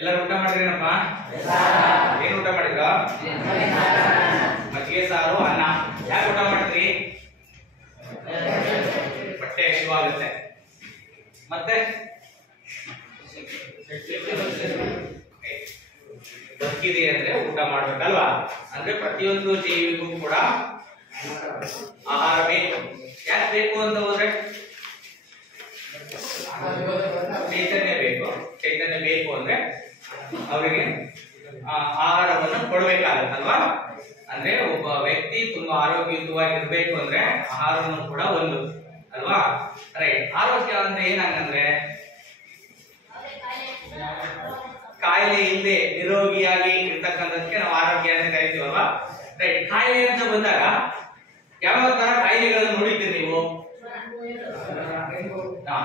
ಎಲ್ಲರೂ ಊಟ ಮಾಡಿದ್ರೇನಪ್ಪ? ಏನ್ ಊಟ ಮಾಡಿದ್ರ? ಮಜ್ಜಿಗೆ ಸಾರು ಅನ್ನ. ಯಾಕೆ ಊಟ ಮಾಡ್ತೀರಿ? ಹೊಟ್ಟೆ ಹಸಿವಾಗುತ್ತೆ. ಮತ್ತೆ ಬದುಕಿದೆ ಅಂದ್ರೆ ಊಟ ಮಾಡ್ಬೇಕಲ್ವಾ? ಅಂದ್ರೆ ಪ್ರತಿಯೊಂದು ಜೀವಿಗೂ ಕೂಡ ಆಹಾರ ಬೇಕು. ಯಾಕೆ ಬೇಕು ಅಂತ ಹೋದ್ರೆ ಚೈತನ್ಯ ಬೇಕು. ಚೈತನ್ಯ ಬೇಕು ಅಂದ್ರೆ ಅವರಿಗೆ ಆಹಾರವನ್ನು ಕೊಡ್ಬೇಕಾಗತ್ತಲ್ವಾ? ಅಂದ್ರೆ ಒಬ್ಬ ವ್ಯಕ್ತಿ ತುಂಬಾ ಆರೋಗ್ಯಯುತವಾಗಿರ್ಬೇಕು ಅಂದ್ರೆ ಆಹಾರವನ್ನು ಕೂಡ ಒಂದು ಅಲ್ವಾ? ರೈಟ್. ಆರೋಗ್ಯ ಅಂದ್ರೆ ಏನಂದ್ರೆ ಕಾಯಿಲೆ ಇಲ್ಲದೆ ನಿರೋಗಿಯಾಗಿ ಇರ್ತಕ್ಕಂಥದಕ್ಕೆ ನಾವು ಆರೋಗ್ಯ ಅಂತ ಕರಿತೀವಲ್ವಾ? ರೈಟ್. ಕಾಯಿಲೆ ಅಂತ ಬಂದಾಗ ಯಾವ ತರ ಕಾಯಿಲೆಗಳನ್ನು ನೋಡಿದ್ದೀರಿ ನೀವು?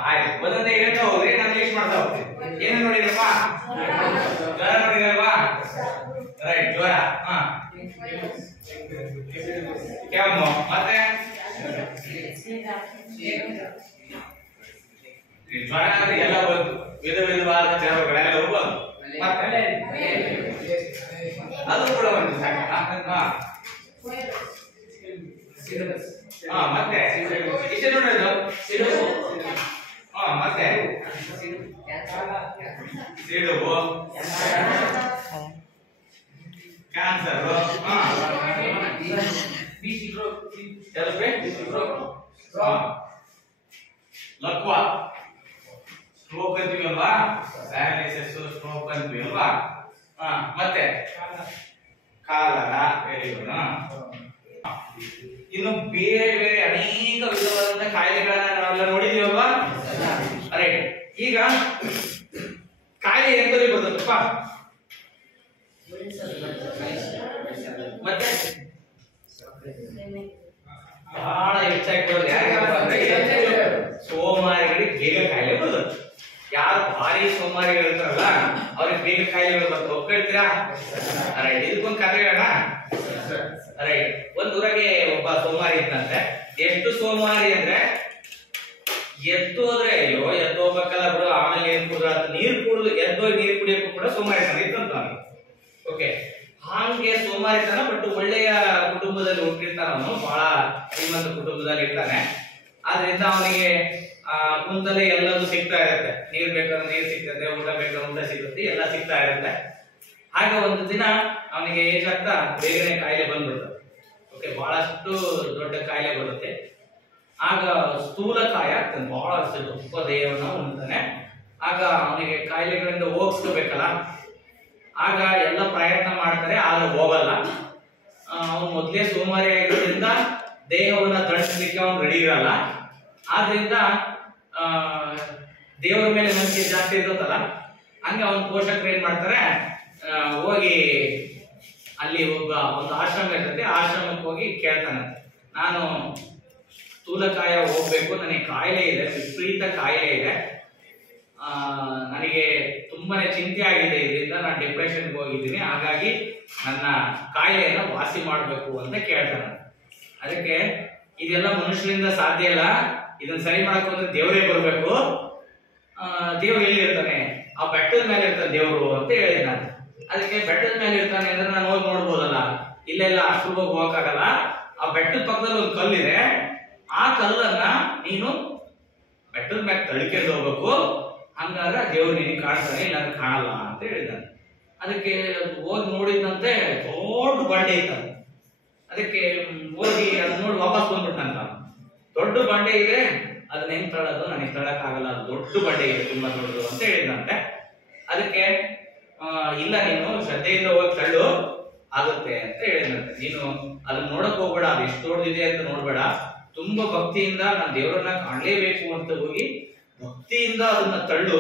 ಆಯ್ತು, ಒಂದೊಂದೇ ಹೇಳ್ತಾ ಹೋಗ್ರಿ, ನಾನು ಲಿಸ್ಟ್ ಮಾಡ್ತಾ ಹೋಗ್ತೀನಿ. ಏನು ನೋಡಿದ್ರಪ್ಪ? ಜ್ವರ ನೋಡಿದ್ರಲ್ವಾ? ರೈಟ್, ಜ್ವರ. ಕೆಮ್ಮು, ಮತ್ತೆ ಜ್ವರ ಅಂದ್ರೆ ಎಲ್ಲ ಬಂತು, ವಿಧ ವಿಧವಾದ ಜ್ವರಗಳೆಲ್ಲ ಬಂತು. ಮತ್ತೆ ಅದು ಕೂಡ ಒಂದು ಮತ್ತೆ ಇಷ್ಟೇ ನೋಡೋದು. ಮತ್ತೆ ಸಿಡುಬು, ಕ್ಯಾನ್ಸರ್, ಲಕ್ವ, ಸ್ಟ್ರೋಕ್ ಅಂತೀವಿ ಅಲ್ವಾ? ಪ್ಯಾರಾಲಿಸಿಸ್, ಸ್ಟ್ರೋಕ್ ಅಂತೀವಿ ಅಲ್ವಾ? ಮತ್ತೆ ಕಾಲರ, ಇನ್ನು ಬೇರೆ ಬೇರೆ ಅನೇಕ ವಿಧವಾದಂತಹ ಕಾಯಿಲೆಗಳನ್ನ ನಾವೆಲ್ಲ ನೋಡಿದೀವಲ್ವಾ? ರೈಟ್. ಈಗ ಕಾಯಿಲೆ ಎಂದರೆ ಬರ್ತದಪ್ಪ. ಮತ್ತೆ ಬಹಳ ಹೆಚ್ಚಾಗಿ ಬರೋದು ಯಾರಿಗಪ್ಪ ಅಂದ್ರೆ ಸೋಮಾರಿಗಳಿಗೆ ಬೇಗ ಕಾಯಿಲೆ ಬರ್ತದೆ. ಯಾರು ಭಾರಿ ಸೋಮಾರಿಗಳು ಇರ್ತಾರಲ್ಲ ಅವ್ರಿಗೆ ಬೇಗ ಕಾಯಿಲೆಗಳು ಬರ್ತವೆ. ಒಪ್ಕೊಳ್ತೀರಾ? ರೈಟ್. ಇದಕ್ಕೊಂದು ಕಥೆ ಹೇಳೋಣ. ರೈಟ್. ಒಂದ್ ಊರಾಗೆ ಒಬ್ಬ ಸೋಮಾರಿ ಇದ್ದಂತೆ. ಎಷ್ಟು ಸೋಮಾರಿ ಅಂದ್ರೆ ಎದ್ದು ಹೋದ್ರೆ ಅಯ್ಯೋ ಎದ್ದು ಹೋಗ್ಬೇಕಲ್ಲ ಬಿಡು, ಆಮೇಲೆ ನೀರು ಕುಡಿದು ಎದ್ದೋಗಿ ನೀರು ಕುಡಿಯಕ್ಕೂ ಕೂಡ ಸೋಮಾರಿತನ ಇದ್ದಂತ. ಓಕೆ, ಹಾಗೆ ಸೋಮಾರಿತನ. ಬಟ್ ಒಳ್ಳೆಯ ಕುಟುಂಬದಲ್ಲಿ ಹುಟ್ಟಿರ್ತಾನ ಅವನು, ಬಹಳ ಶ್ರೀಮಂತ ಕುಟುಂಬದಲ್ಲಿ ಇರ್ತಾನೆ. ಆದ್ರಿಂದ ಅವನಿಗೆ ಕುಂತಲೇ ಎಲ್ಲದೂ ಸಿಗ್ತಾ ಇರುತ್ತೆ. ನೀರ್ ಬೇಕಾದ್ರೆ ನೀರು ಸಿಗ್ತದೆ, ಊಟ ಬೇಕಾದ್ರೆ ಊಟ ಸಿಗುತ್ತೆ, ಎಲ್ಲ ಸಿಗ್ತಾ ಇರುತ್ತೆ. ಆಗ ಒಂದು ದಿನ ಅವನಿಗೆ ಏನಾಗ್ತಾ ಬೇಗನೆ ಕಾಯಿಲೆ ಬಂದ್ಬಿಡ್ತದೆ. ಓಕೆ, ಬಹಳಷ್ಟು ದೊಡ್ಡ ಕಾಯಿಲೆ ಬರುತ್ತೆ. ಆಗ ಸ್ಥೂಲಕಾಯ ಆಗ್ತಾನೆ, ಬಹಳ ತುಪ್ಪ ದೇಹವನ್ನು ಉಣ್ತಾನೆ. ಆಗ ಅವನಿಗೆ ಕಾಯಿಲೆಗಳಿಂದ ಹೋಗಿಸ್ಕೋಬೇಕಲ್ಲ, ಆಗ ಎಲ್ಲ ಪ್ರಯತ್ನ ಮಾಡ್ತಾರೆ, ಆಗ ಹೋಗಲ್ಲ. ಅವನು ಮೊದಲೇ ಸೋಮಾರಿ ಆಗಿರೋದ್ರಿಂದ ದೇಹವನ್ನ ದಂಡಿಸಲಿಕ್ಕೆ ಅವನು ರೆಡಿ ಇರಲ್ಲ. ಆದ್ರಿಂದ ದೇವರ ಮೇಲೆ ನಂಬಿಕೆ ಜಾಸ್ತಿ ಇರ್ತದಲ್ಲ, ಹಂಗೆ ಅವನ ಪೋಷಕರು ಏನ್ ಮಾಡ್ತಾರೆ, ಹೋಗಿ ಅಲ್ಲಿ ಒಬ್ಬ ಒಂದು ಆಶ್ರಮ ಇರ್ತದೆ, ಆಶ್ರಮಕ್ಕೆ ಹೋಗಿ ಕೇಳ್ತಾನೆ, ನಾನು ಸ್ಥೂಲಕಾಯ ಹೋಗ್ಬೇಕು, ನನಗೆ ಕಾಯಿಲೆ ಇದೆ, ವಿಪರೀತ ಕಾಯಿಲೆ ಇದೆ, ನನಗೆ ತುಂಬಾನೇ ಚಿಂತೆ ಆಗಿದೆ, ಇದರಿಂದ ನಾನು ಡಿಪ್ರೆಷನ್ಗೆ ಹೋಗಿದ್ದೀನಿ, ಹಾಗಾಗಿ ನನ್ನ ಕಾಯಿಲೆಯನ್ನು ವಾಸಿ ಮಾಡಬೇಕು ಅಂತ ಕೇಳ್ತಾನೆ. ಅದಕ್ಕೆ ಇದೆಲ್ಲ ಮನುಷ್ಯರಿಂದ ಸಾಧ್ಯ ಇಲ್ಲ, ಇದನ್ನ ಸರಿ ಮಾಡಕ್ ಹೋದ್ರೆ ದೇವರೇ ಬರ್ಬೇಕು. ದೇವ್ರು ಎಲ್ಲಿ ಇರ್ತಾನೆ? ಆ ಬೆಟ್ಟದ ಮೇಲೆ ಇರ್ತಾನೆ ದೇವರು ಅಂತ ಹೇಳಿದೆ ನಾನು. ಅದಕ್ಕೆ ಬೆಟ್ಟದ ಮೇಲೆ ಇರ್ತಾನೆ ಅಂದ್ರೆ ನಾನು ಹೋಗಿ ನೋಡ್ಬೋದಲ್ಲ, ಇಲ್ಲೆಲ್ಲ ಅಷ್ಟು ಹೋಗಕ್ಕಾಗಲ್ಲ. ಆ ಬೆಟ್ಟದ ಪಕ್ಕದಲ್ಲಿ ಒಂದು ಕಲ್ಲಿದೆ, ಆ ಕಲ್ಲನ್ನ ನೀನು ಬೆಟ್ಟದ ಮ್ಯಾಗ ತಳ್ಕೊಂಡು ಹೋಗ್ಬೇಕು, ಹಂಗಾದ್ರೆ ದೇವ್ರು ನಿನಗೆ ಕಾಣ್ತಾನೆ, ಇಲ್ಲಾಂದ್ರೆ ಕಾಣಲ್ಲ ಅಂತ ಹೇಳಿದ್ದಾನೆ. ಅದಕ್ಕೆ ಹೋಗಿ ನೋಡಿದಂತೆ ದೊಡ್ಡ ಬಂಡೆ ಇತ್ತು. ಅದಕ್ಕೆ ಹೋಗಿ ಅದ್ ನೋಡಿ ವಾಪಸ್ ಬಂದ್ಬಿಟ್ಟಂತ. ದೊಡ್ಡ ಬಂಡೆ ಇದೆ, ಅದನ್ನ ಹೆಂಗ್ ತಳ್ಳೋದು, ನನಗೆ ತಳ್ಳಕ್ ಆಗಲ್ಲ, ದೊಡ್ಡ ಬಂಡೆ ಇದೆ, ತುಂಬಾ ದೊಡ್ಡದು ಅಂತ ಹೇಳಿದಂತೆ. ಅದಕ್ಕೆ ಇಲ್ಲ, ನೀನು ಶ್ರದ್ಧೆಯಿಂದ ಹೋಗಿ ತಳ್ಳು, ಆಗುತ್ತೆ ಅಂತ ಹೇಳಿದಂತೆ. ನೀನು ಅದನ್ನ ನೋಡಕ್ ಹೋಗ್ಬೇಡ, ಅದು ಎಷ್ಟು ದೊಡ್ಡದಿದೆ ಅಂತ ನೋಡ್ಬೇಡ, ತುಂಬಾ ಭಕ್ತಿಯಿಂದ ನಾನು ದೇವರನ್ನ ಕಾಣಲೇಬೇಕು ಅಂತ ಹೋಗಿ ಭಕ್ತಿಯಿಂದ ಅದನ್ನ ತಳ್ಳು,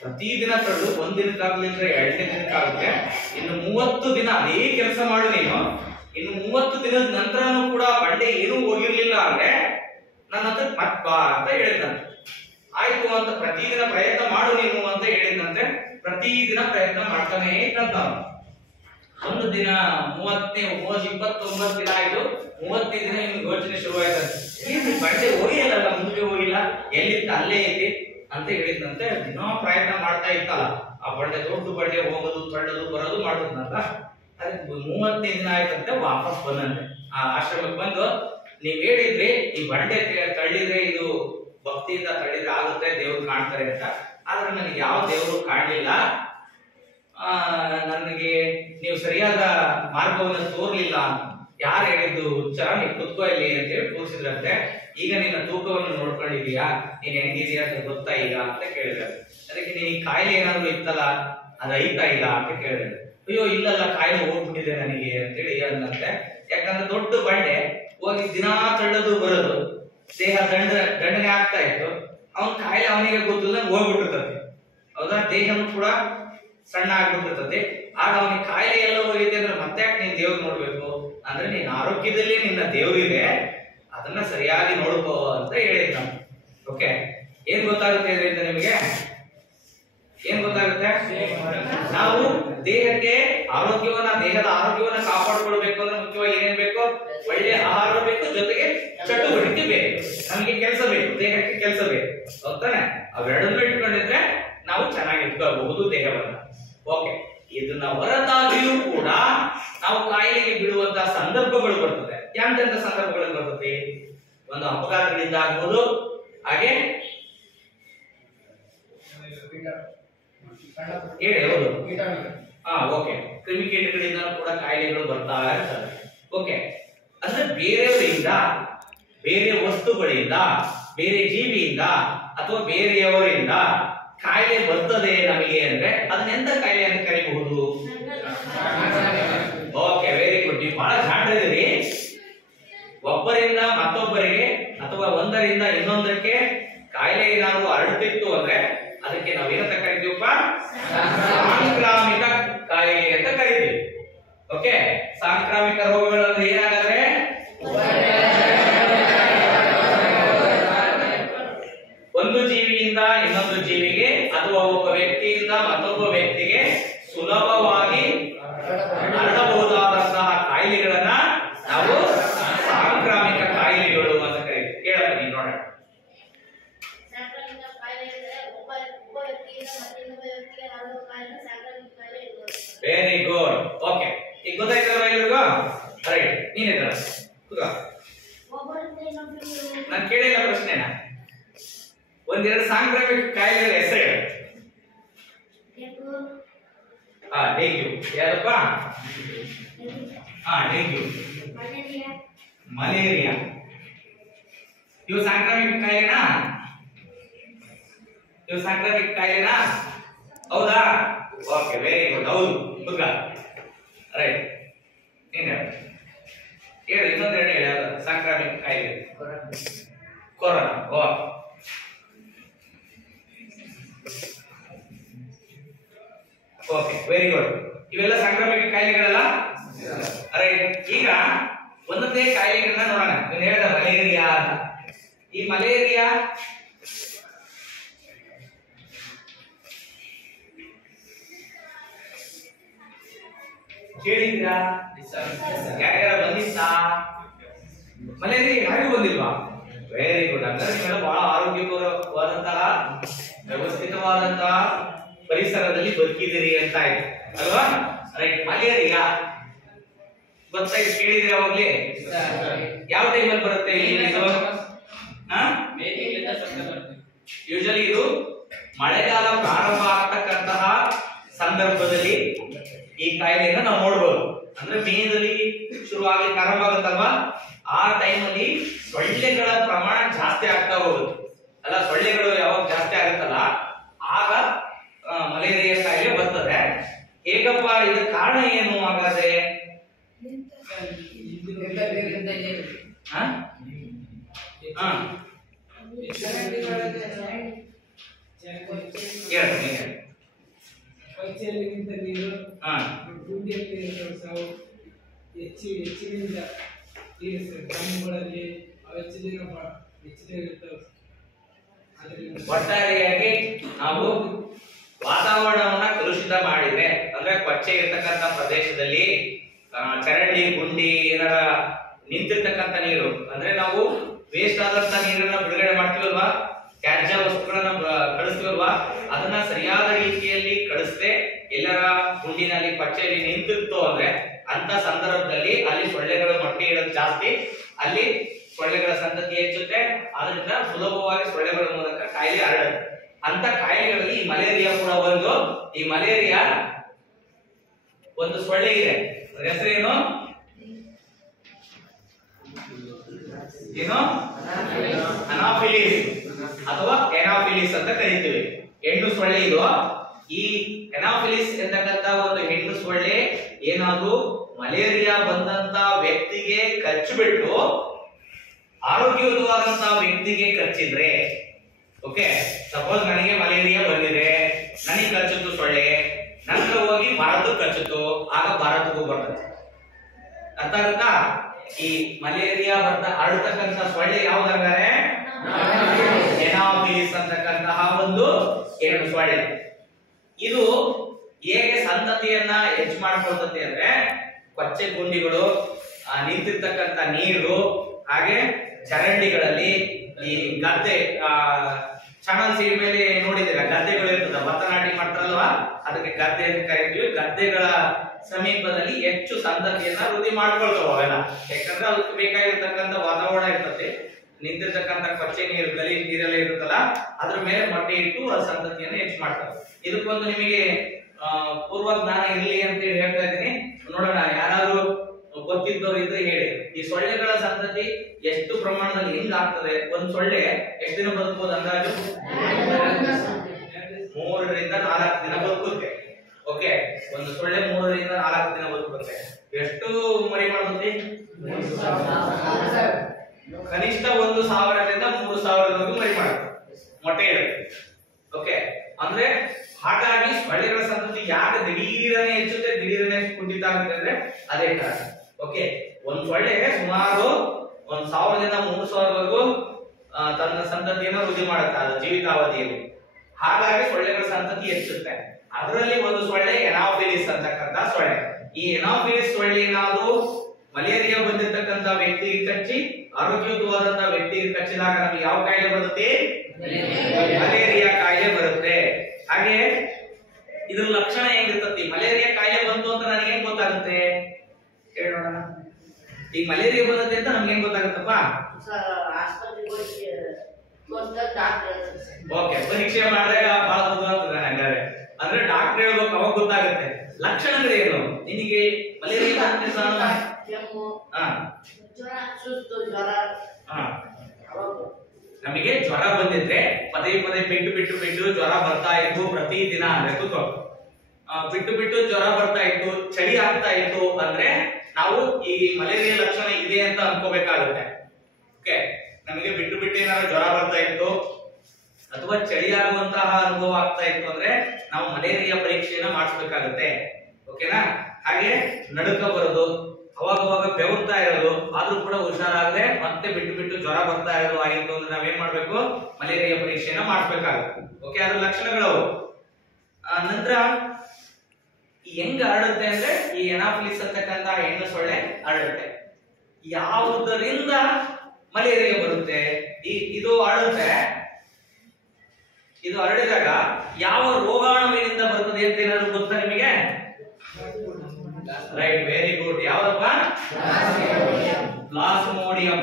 ಪ್ರತಿದಿನ ತಳ್ಳು. ಒಂದ್ ದಿನಕ್ಕಾಗ್ಲಿಲ್ಲ, 2ನೇ ದಿನಕ್ಕಾಗುತ್ತೆ, ಇನ್ನು 30 ದಿನ ಅದೇ ಕೆಲಸ ಮಾಡು ನೀನು. ಇನ್ನು 30 ದಿನದ ನಂತರನೂ ಕೂಡ ಬಂಡೆ ಏನೂ ಹೋಗಿರ್ಲಿಲ್ಲ ಅಂದ್ರೆ ನನ್ನ ಹತ್ರ ಮತ್ ಬಾ ಅಂತ ಹೇಳಿದಂತೆ. ಆಯ್ತು ಅಂತ ಪ್ರತಿದಿನ ಪ್ರಯತ್ನ ಮಾಡು ನೀನು ಅಂತ ಹೇಳಿದಂತೆ. ಪ್ರತಿದಿನ ಪ್ರಯತ್ನ ಮಾಡ್ತಾನೆ ಇದ್ದಂತ. ಒಂದು ದಿನ 29 ದಿನ ಆಯ್ತು, 30ನೇ ದಿನ ಇನ್ನು ಯೋಚನೆ ಶುರುವಾಯ್ತಂತೆ, ಏನು ಬಂಡೆ ಹೋಗಿಲ್ಲ, ಮುಂದೆ ಹೋಗಿಲ್ಲ, ಎಲ್ಲಿತ್ತು ಅಲ್ಲೇ ಐತಿ ಅಂತ ಹೇಳಿದಂತೆ. ದಿನ ಪ್ರಯತ್ನ ಮಾಡ್ತಾ ಇತ್ತಲ್ಲ, ಆ ಬಂಡೆ ದೊಡ್ಡ ಬಂಡೆ ಹೋಗೋದು ತಳ್ಳೋದು ಬರೋದು ಮಾಡೋದ್ನಲ್ಲ, ಅದಕ್ಕೆ 35 ದಿನ ಆಯ್ತಂತೆ ವಾಪಸ್ ಬಂದಂತೆ ಆ ಆಶ್ರಮಕ್ಕೆ ಬಂದು, ನೀವ್ ಹೇಳಿದ್ರಿ ಈ ಬಂಡೆ ತಳ್ಳಿದ್ರೆ ಇದು ಭಕ್ತಿಯಿಂದ ತಳ್ಳಿದ್ರೆ ಆಗುತ್ತೆ, ದೇವ್ರು ಕಾಣ್ತಾರೆ ಅಂತ. ಆದ್ರೆ ನನಗೆ ಯಾವ ದೇವರು ಕಾಣಲಿಲ್ಲ, ನನಗೆ ನೀವು ಸರಿಯಾದ ಮಾರ್ಗವನ್ನು ತೋರ್ಲಿಲ್ಲ. ಯಾರು ಹೇಳಿದ್ದು ಹುಚ್ಚ, ನೀವು ಕುತ್ಕೋ ಇಲ್ಲಿ ಅಂತ ಹೇಳಿ ಕೂರಿಸಿದ್ರಂತೆ. ಈಗ ನಿನ್ನ ತೂಕವನ್ನು ನೋಡ್ಕೊಂಡಿದೀಯಾ, ನೀನ್ ಹೆಂಗಿದೀಯಾ ಅಂತ ಗೊತ್ತಾ ಈಗ ಅಂತ ಕೇಳಿದ್ರೆ, ಅದಕ್ಕೆ ನೀನ್ ಈ ಕಾಯಿಲೆ ಏನಾದ್ರು ಇತ್ತಲ್ಲ ಅದು ಐತಾ ಇಲ್ಲ ಅಂತ ಕೇಳಿದ್ರೆ, ಅಯ್ಯೋ ಇಲ್ಲಲ್ಲ ಕಾಯಿಲೆ ಹೋಗ್ಬಿಟ್ಟಿದೆ ನನಗೆ ಅಂತೇಳಿ ಅಂದಂತೆ. ಯಾಕಂದ್ರೆ ದೊಡ್ಡ ಬಂಡೆ ಹೋಗಿ ದಿನಾ ತಳ್ಳೋದು ಬರೋದು, ದೇಹ ದಂಡನೆ ಆಗ್ತಾ ಇತ್ತು. ಅವನ್ ಕಾಯಿಲೆ ಅವನಿಗೆ ಗೊತ್ತಿಲ್ಲ ಹೋಗ್ಬಿಟ್ಟಿರ್ತದೆ, ಹೌದಾ? ದೇಹನು ಕೂಡ ಸಣ್ಣ ಆಗ್ಬಿಟ್ಟಿರ್ತದೆ. ಆಗ ಅವನಿಗೆ ಕಾಯಿಲೆ ಎಲ್ಲ ಹೋಗಿದೆ ಅಂದ್ರೆ ಮತ್ತೆ ಯಾಕೆ ನೀನ್ ದೇವ್ರು ನೋಡ್ಬೇಕು ಅಂದ್ರೆ, ನೀನ್ ಆರೋಗ್ಯದಲ್ಲಿ ನಿನ್ನ ದೇವ್ರಿದೆ, ಅದನ್ನ ಸರಿಯಾಗಿ ನೋಡ್ಕೋ ಅಂತ ಹೇಳಿದ್ ನಾವು. ಓಕೆ, ಏನ್ ಗೊತ್ತಾಗುತ್ತೆ ಇದರಿಂದ ನಿಮಗೆ? ಏನ್ ಗೊತ್ತಾಗುತ್ತೆ? ನಾವು ದೇಹದ ಆರೋಗ್ಯವನ್ನ ಕಾಪಾಡ್ಕೊಳ್ಬೇಕು ಅಂದ್ರೆ ಮುಖ್ಯವಾಗಿ ಏನೇನ್ ಬೇಕು? ಒಳ್ಳೆ ಆಹಾರ ಬೇಕು, ಜೊತೆಗೆ ಚಟುವಟಿಕೆ ಬೇಕು, ನಮಗೆ ಕೆಲಸ ಬೇಕು, ದೇಹಕ್ಕೆ ಕೆಲಸ ಬೇಕು, ಹೌದಾನೆ? ಅವೆರಡನ್ನೂ ಇಟ್ಕೊಂಡಿದ್ರೆ ನಾವು ಚೆನ್ನಾಗಿ ಇಟ್ಕೋಬಹುದು ದೇಹವನ್ನ. ಓಕೆ, ಇದನ್ನ ಹೊರತಾಗಿಯೂ ಕೂಡ ನಾವು ಕಾಯಿಲೆಗೆ ಬೀಳುವಂತಹ ಸಂದರ್ಭಗಳು ಬರ್ತದೆ. ಎಂತೆಂತ ಸಂದರ್ಭಗಳು ಬರ್ತದೆ? ಒಂದು ಅಪಘಾತಗಳಿಂದ ಆಗ್ಬೋದು, ಹಾಗೆ ಹೇಳಿ ಹೌದು, ಓಕೆ, ಕ್ರಿಮಿಕೀಟಗಳಿಂದ ಕೂಡ ಕಾಯಿಲೆಗಳು ಬರ್ತಾ ಇರ್ತವೆ. ಓಕೆ, ಅಂದ್ರೆ ಬೇರೆಯವರಿಂದ, ಬೇರೆ ವಸ್ತುಗಳಿಂದ, ಬೇರೆ ಜೀವಿಯಿಂದ ಅಥವಾ ಬೇರೆಯವರಿಂದ ಕಾಯಿಲೆ ಬರ್ತದೆ ನಮಗೆ ಅಂದ್ರೆ ಅದನ್ನೆಂತ ಕಾಯಿಲೆ ಅಂತ ಕರೀಬಹುದು? ಓಕೆ, ವೆರಿ ಗುಡ್, ನೀವು ಬಹಳ ಜಾಣರಿದ್ದೀರಿ. ಒಬ್ಬರಿಂದ ಮತ್ತೊಬ್ಬರಿಗೆ ಅಥವಾ ಒಂದರಿಂದ ಇನ್ನೊಂದಕ್ಕೆ ಕಾಯಿಲೆ ಏನಾದ್ರು ಹರಡುತ್ತಿತ್ತು ಅಂದ್ರೆ ಅದಕ್ಕೆ ನಾವೇನಂತ ಕರಿತೀವಪ್ಪ? ಸಾಂಕ್ರಾಮಿಕ ಕಾಯಿಲೆ ಅಂತ ಕರಿತೀವಿ. ಓಕೆ, ಸಾಂಕ್ರಾಮಿಕ ರೋಗಗಳು ಅಂದ್ರೆ ಏನಾಗದ್ರೆ ಒಂದು ಜೀವಿಯಿಂದ ಇನ್ನೊಂದು ಜೀವಿಗೆ ಅಥವಾ ಒಬ್ಬ ವ್ಯಕ್ತಿಯಿಂದ ಮತ್ತೊಬ್ಬ ವ್ಯಕ್ತಿಗೆ ಸುಲಭವಾಗಿ ಹರಡಬಹುದಾದಂತಹ ಕಾಯಿಲೆಗಳನ್ನ ನಾವು ಸಾಂಕ್ರಾಮಿಕ ಕಾಯಿಲೆಗಳು ಅಂತ ಕರೀತೀವಿ. ಹೇಳಪ್ಪ ನೀನು ನೋಡೋಣ. Very good. ಓಕೆ, ಈಗ ಗೊತ್ತಾಯ್ತಲ್ವಾ ಎಲ್ರಿಗೂ? ರೈಟ್, ನೀನ್ ಇದ್ರ ನಾನು ಕೇಳಿಲ್ಲ ಪ್ರಶ್ನೆನ. ಒಂದೆರಡು ಸಾಂಕ್ರಾಮಿಕ ಕಾಯಿಲೆಗಳ ಹೆಸರು ಹೇಳಿ. ಡೆಂಗ್ಯೂ, ಯಾರಪ್ಪ? ಡೆಂಗ್ಯೂ, ಮಲೇರಿಯಾ, ಇವು ಸಾಂಕ್ರಾಮಿಕ ಕಾಯಿಲೆನಾ? ಇವು ಸಾಂಕ್ರಾಮಿಕ ಕಾಯಿಲೆನಾ? ಹೌದಾ? ಓಕೆ, ವೆರಿ ಗುಡ್, ಹೌದು. ಹುಡುಗ ರೈಟ್, ನೀನ್ ಹೇಳಿ ಇನ್ನೊಂದು ಹೇಳಿ. ಯಾವ್ದು ಸಾಂಕ್ರಾಮಿಕ ಕಾಯಿಲೆ? ಕೊರೋನಾ. Okay, very good. ಇವೆಲ್ಲ ಸಾಂಕ್ರಾಮಿಕ ಕಾಯಿಲೆಗಳಲ್ಲ? ರೈಟ್. ಈಗ ಒಂದೊಂದೇ ಕಾಯಿಲೆಗಳನ್ನ ನೋಡೋಣ. ನೀನು ಹೇಳಿದ ಮಲೇರಿಯಾ ಅಂತ. ಈ ಮಲೇರಿಯಾ ಕೇಳಿದ್ರಾ? ಯಾರ್ಯಾರ ಬಂದಿತ್ತಾ? ಮಲೇರಿಯಾ ಯಾರಿಗೂ ಬಂದಿಲ್ವಾ? Very good. ಅಂದ್ರೆ ನೀವೆಲ್ಲ ಬಹಳ ಆರೋಗ್ಯಕರವಾದಂತಹ ವ್ಯವಸ್ಥಿತವಾದಂತಹ ಪರಿಸರದಲ್ಲಿ ಬದುಕಿದಿರಿ ಅಂತ ಆಯ್ತು ಅಲ್ವಾ? ರೈಟ್. ಮಲೇರಿಯಾ ಗೊತ್ತಾಯ್ತು, ಕೇಳಿದ್ರಿ ಯಾವಾಗ್ಲೇ? ಯಾವ ಟೈಮಲ್ಲಿ ಬರುತ್ತೆ? ಯೂಶಲಿ ಇದು ಮಳೆಗಾಲ ಪ್ರಾರಂಭ ಆಗ್ತಕ್ಕಂತಹ ಸಂದರ್ಭದಲ್ಲಿ ಈ ಕಾಯಿಲೆಯನ್ನ ನಾವು ನೋಡ್ಬೋದು. ಅಂದ್ರೆ ಮೇದಲ್ಲಿ ಶುರುವಾಗ್ಲಿಕ್ಕೆ ಪ್ರಾರಂಭ ಆಗುತ್ತಲ್ವಾ, ಆ ಟೈಮಲ್ಲಿ ಸೊಳ್ಳೆಗಳ ಪ್ರಮಾಣ ಜಾಸ್ತಿ ಆಗ್ತಾ ಹೋಗುತ್ತೆ ಅಲ್ಲ. ಸೊಳ್ಳೆಗಳು ಯಾವಾಗ ಜಾಸ್ತಿ ಆಗುತ್ತಲ್ಲ ಆಗ ಮಲೇರಿಯಾ ಕಾಯಿಲೆ ಬರ್ತದೆ. ಹೇಗಪ್ಪ, ಇದಕ್ಕೆ ಕಾರಣ ಏನು ಹಾಗಾದ್ರೆ? ಒಟ್ಟಾರೆಯಾಗಿ ನಾವು ವಾತಾವರಣವನ್ನ ಕಲುಷಿತ ಮಾಡಿದ್ರೆ, ಅಂದ್ರೆ ಕೊಚ್ಚೆ ಇರ್ತಕ್ಕಂಥ ಪ್ರದೇಶದಲ್ಲಿ ಚರಂಡಿ ಗುಂಡಿ ಏನಾರ ನಿಂತಿರ್ತಕ್ಕಂಥ ನೀರು, ಅಂದ್ರೆ ನಾವು ವೇಸ್ಟ್ ಆದಂತ ನೀರನ್ನ ಬಿಡುಗಡೆ ಮಾಡ್ತೀವಲ್ವಾ, ತ್ಯಾಜ್ಯ ವಸ್ತುಗಳನ್ನ ಕಳಿಸ್ತೀವಲ್ವಾ, ಅದನ್ನ ಸರಿಯಾದ ರೀತಿಯಲ್ಲಿ ಕಳಿಸದೆ ಎಲ್ಲರ ಗುಂಡಿನಲ್ಲಿ ಪಚ್ಚೆಯಲ್ಲಿ ನಿಂತಿತ್ತು ಅಂದ್ರೆ ಅಂತ ಸಂದರ್ಭದಲ್ಲಿ ಅಲ್ಲಿ ಸೊಳ್ಳೆಗಳ ಮೊಟ್ಟೆ ಇಡೋದು ಜಾಸ್ತಿ, ಅಲ್ಲಿ ಸೊಳ್ಳೆಗಳ ಸಂತತಿ ಹೆಚ್ಚುತ್ತೆ, ಆದ್ರಿಂದ ಸುಲಭವಾಗಿ ಸೊಳ್ಳೆಗಳ ಮೂಲಕ ಕಾಯಿಲೆ ಹರಡುತ್ತೆ. ಅಂತ ಕಾಯಿಲೆಗಳಲ್ಲಿ ಈ ಮಲೇರಿಯಾ ಕೂಡ ಒಂದು. ಈ ಮಲೇರಿಯಾ ಒಂದು ಸೊಳ್ಳೆ ಇದೆ, ಅದರ ಹೆಸರೇನು? ಏನು? ಅನಾಫಿಲಿಸ್ ಅಥವಾ ಎನಾಫಿಲಿಸ್ ಅಂತ ಕರೀತೀವಿ. ಹೆಣ್ಣು ಸೊಳ್ಳೆ ಇದು. ಈ ಎನಾಫಿಲಿಸ್ ಎಂತಕ್ಕಂತ ಒಂದು ಹೆಣ್ಣು ಸೊಳ್ಳೆ ಏನಾದ್ರೂ ಮಲೇರಿಯಾ ಬಂದಂತ ವ್ಯಕ್ತಿಗೆ ಕಚ್ಚಿಬಿಟ್ಟು ಆರೋಗ್ಯಯುತವಾದಂತಹ ವ್ಯಕ್ತಿಗೆ ಕಚ್ಚಿದ್ರೆ, ಓಕೆ, ಸಪೋಸ್ ನನಗೆ ಮಲೇರಿಯಾ ಬಂದಿದೆ, ನನಗೆ ಕಚ್ಚಿತ್ತು ಸೊಳ್ಳೆ, ನಂತರ ಹೋಗಿ ಭಾರತಕ್ಕೆ ಕಚ್ಚಿತ್ತು, ಆಗ ಭಾರತಕ್ಕೂ ಬರ್ತದೆ. ಅರ್ಥ ಆಗುತ್ತಾ? ಈ ಮಲೇರಿಯಾ ಹರಡ್ತಕ್ಕಂಥ ಸೊಳ್ಳೆ ಯಾವ್ದಾಗಾರೆ ಎನಾಫಿಲಿಸ್ ಅಂತಕ್ಕಂತಹ ಒಂದು ಹೆಣ್ಣು ಸೊಳ್ಳೆ. ಇದು ಹೇಗೆ ಸಂತತಿಯನ್ನ ಹೆಚ್ಚು ಮಾಡ್ಕೊಳ್ತದೆ ಅಂದ್ರೆ ಕೊಚ್ಚೆ ಗುಂಡಿಗಳು, ನಿಂತಿರ್ತಕ್ಕಂಥ ನೀರು, ಹಾಗೆ ಚರಂಡಿಗಳಲ್ಲಿ, ಈ ಗದ್ದೆ ಚಾನಲ್ ಸೀಡ್ ಮೇಲೆ ನೋಡಿದಿರ ಗದ್ದೆಗಳು ಇರ್ತದೆ, ಭತ್ತ ನಾಟಿ ಮಾಡ್ತಾರಲ್ವಾ, ಅದಕ್ಕೆ ಗದ್ದೆ ಅಂತ ಕರಿತೀವಿ. ಗದ್ದೆಗಳ ಸಮೀಪದಲ್ಲಿ ಹೆಚ್ಚು ಸಂತತಿಯನ್ನ ವೃದ್ಧಿ ಮಾಡ್ಕೊಳ್ತಾವ ಅವೆಲ್ಲ. ಯಾಕಂದ್ರೆ ಅದಕ್ಕೆ ಬೇಕಾಗಿರ್ತಕ್ಕಂಥ ವಾತಾವರಣ ಇರ್ತದೆ, ನಿಂತಿರ್ತಕ್ಕಂಥ ಕೊಚ್ಚೆ ನೀರು, ಗಲೀಜ್ ನೀರೆಲ್ಲ ಇರುತ್ತಲ್ಲ, ಅದ್ರ ಮೇಲೆ ಮೊಟ್ಟೆ ಇಟ್ಟು ಆ ಸಂತತಿಯನ್ನ ಹೆಚ್ಚು ಮಾಡ್ತಾರೆ. ಇದಕ್ಕೊಂದು ನಿಮಗೆ ಪೂರ್ವ ಜ್ಞಾನ ಇರಲಿ ಅಂತ ಹೇಳಿ ಹೇಳ್ತಾ ಇದ್ದೀನಿ. ನೋಡೋಣ, ಯಾರಾದ್ರೂ ಗೊತ್ತಿದ್ದವ್ರು ಇದ್ರೆ ಹೇಳಿ. ಈ ಸೊಳ್ಳೆಗಳ ಸಂತತಿ ಎಷ್ಟು ಪ್ರಮಾಣದಲ್ಲಿ ಹೆಂಗ್ ಆಗ್ತದೆ? ಒಂದ್ ಸೊಳ್ಳೆ ಎಷ್ಟು ದಿನ ಬದುಕಬಹುದು ಅಂದಾಜು? 3 ರಿಂದ 4 ದಿನ ಬದುಕುತ್ತೆ. ಓಕೆ, ಒಂದು ಸೊಳ್ಳೆ 3 ರಿಂದ 4 ದಿನ ಬದುಕುತ್ತೆ. ಎಷ್ಟು ಮರಿ ಮಾಡುತ್ತೆ? ಕನಿಷ್ಠ 1,000 ರಿಂದ 3,000 ಮರಿ ಮಾಡುತ್ತೆ, ಮೊಟ್ಟೆ ಇಡುತ್ತೆ. ಓಕೆ, ಅಂದ್ರೆ ಹಾಗಾಗಿ ಸೊಳ್ಳೆಗಳ ಸಂತತಿ ಯಾಕೆ ದಿಢೀರನೆ ಹೆಚ್ಚುತ್ತೆ, ದಿಢೀರನೆ ಕುಂಠಿತ ಆಗುತ್ತೆ ಅಂದ್ರೆ ಅದೇ ಕಾರಣ. ಓಕೆ, ಒಂದ್ ಸೊಳ್ಳೆ ಸುಮಾರು 1,000 ರಿಂದ 3,000 ತನ್ನ ಸಂತತಿಯನ್ನು ವೃದ್ಧಿ ಮಾಡುತ್ತೆ ಅದು ಜೀವಿತಾವಧಿಯಲ್ಲಿ. ಹಾಗಾಗಿ ಸೊಳ್ಳೆಗಳ ಸಂತತಿ ಹೆಚ್ಚುತ್ತೆ. ಅದರಲ್ಲಿ ಒಂದು ಸೊಳ್ಳೆ ಎನಾಫಿಲಿಸ್ ಅಂತಕ್ಕಂಥ ಸೊಳ್ಳೆ. ಈ ಎನಾಫಿಲಿಸ್ ಸೊಳ್ಳೆ ಏನಾದ್ರು ಮಲೇರಿಯಾ ಬಂದಿರತಕ್ಕಂಥ ವ್ಯಕ್ತಿಗೆ ಕಚ್ಚಿ ಆರೋಗ್ಯಯುತವಾದಂತಹ ವ್ಯಕ್ತಿಗೆ ಕಚ್ಚಿದಾಗ ನಮಗೆ ಯಾವ ಕಾಯಿಲೆ ಬರುತ್ತೆ? ಮಲೇರಿಯಾ ಕಾಯಿಲೆ ಬರುತ್ತೆ. ಹಾಗೆ ಇದ್ರ ಲಕ್ಷಣ ಹೆಂಗಿರ್ತತಿ? ಮಲೇರಿಯಾ ಕಾಯಿಲೆ ಬಂತು ಅಂತ ನನಗೆ ಹೆಂಗ್ ಗೊತ್ತಾಗುತ್ತೆ ಹೇಳೋಣ? ಈ ಮಲೇರಿಯಾ ಬಂದತೆ ಅಂತ ನಮ್ಗೆ ಹೆಂಗ್ ಗೊತ್ತಾಗುತ್ತಪ್ಪ? ಓಕೆ, ಪರೀಕ್ಷೆ ಮಾಡಿದಾಗ ಬಹಳ ಗೊತ್ತಾಗ್ತದೆ ಹಂಗಾರೆ. ಅಂದ್ರೆ ಡಾಕ್ಟರ್ ಹೇಳ್ಬೇಕು, ಅವಾಗ ಗೊತ್ತಾಗುತ್ತೆ. ಲಕ್ಷಣಗಳು ಏನು ನಿನಗೆ ಮಲೇರಿಯಾ? ನಮಗೆ ಜ್ವರ ಬಂದಿದ್ರೆ ಪದೇ ಪದೇ ಬಿಟ್ಟು ಜ್ವರ ಬರ್ತಾ ಇತ್ತು ಪ್ರತಿ ದಿನ ಅಂದ್ರೆ ಬಿಟ್ಟು ಜ್ವರ ಬರ್ತಾ ಇತ್ತು, ಚಳಿ ಆಗ್ತಾ ಇತ್ತು ಅಂದ್ರೆ ನಾವು ಈ ಮಲೇರಿಯಾ ಲಕ್ಷಣ ಇದೆ ಅಂತ ಅನ್ಕೋಬೇಕಾಗುತ್ತೆ. ಓಕೆ, ನಮಗೆ ಬಿಟ್ಟು ಏನಾದ್ರು ಜ್ವರ ಬರ್ತಾ ಇತ್ತು ಅಥವಾ ಚಳಿ ಆಗುವಂತಹ ಅನುಭವ ಆಗ್ತಾ ಇತ್ತು ಅಂದ್ರೆ ನಾವು ಮಲೇರಿಯಾ ಪರೀಕ್ಷೆಯನ್ನ ಮಾಡಿಸ್ಬೇಕಾಗುತ್ತೆ. ಓಕೆನಾ? ಹಾಗೆ ನಡುಕ ಬರೋದು, ಅವಾಗ ಬೆವರ್ತಾ ಇರೋದು, ಆದ್ರೂ ಕೂಡ ಹುಷಾರಾಗದೆ ಮತ್ತೆ ಬಿಟ್ಟು ಜ್ವರ ಬರ್ತಾ ಇರೋದು ಆಗಿತ್ತು ಅಂದ್ರೆ ನಾವೇನ್ ಮಾಡ್ಬೇಕು? ಮಲೇರಿಯಾ ಪರೀಕ್ಷೆಯನ್ನ ಮಾಡಿಸ್ಬೇಕಾಗುತ್ತೆ. ಓಕೆ, ಅದ್ರ ಲಕ್ಷಣಗಳು. ನಂತರ ಹೆಂಗ ಹರಡುತ್ತೆ ಅಂದ್ರೆ ಈ ಎನಾಫಿಲಿಸ್ ಅಂತಕ್ಕಂತ ಹೆಣ್ಣು ಸೊಳ್ಳೆ ಹರಡುತ್ತೆ. ಯಾವುದರಿಂದ ಮಲೇರಿಯಾ ಬರುತ್ತೆ? ಇದು ಹರಡುತ್ತೆ. ಇದು ಹರಡಿದಾಗ ಯಾವ ರೋಗಾಣುವಿನಿಂದ ಬರ್ತದೆ ಅಂತ ಏನಾದ್ರು ಗೊತ್ತಾ ನಿಮಗೆ? Right, very good. ಯಾವ್ದಪ್ಪ? ಪ್ಲಾಸ್ಮೋಡಿಯಂ.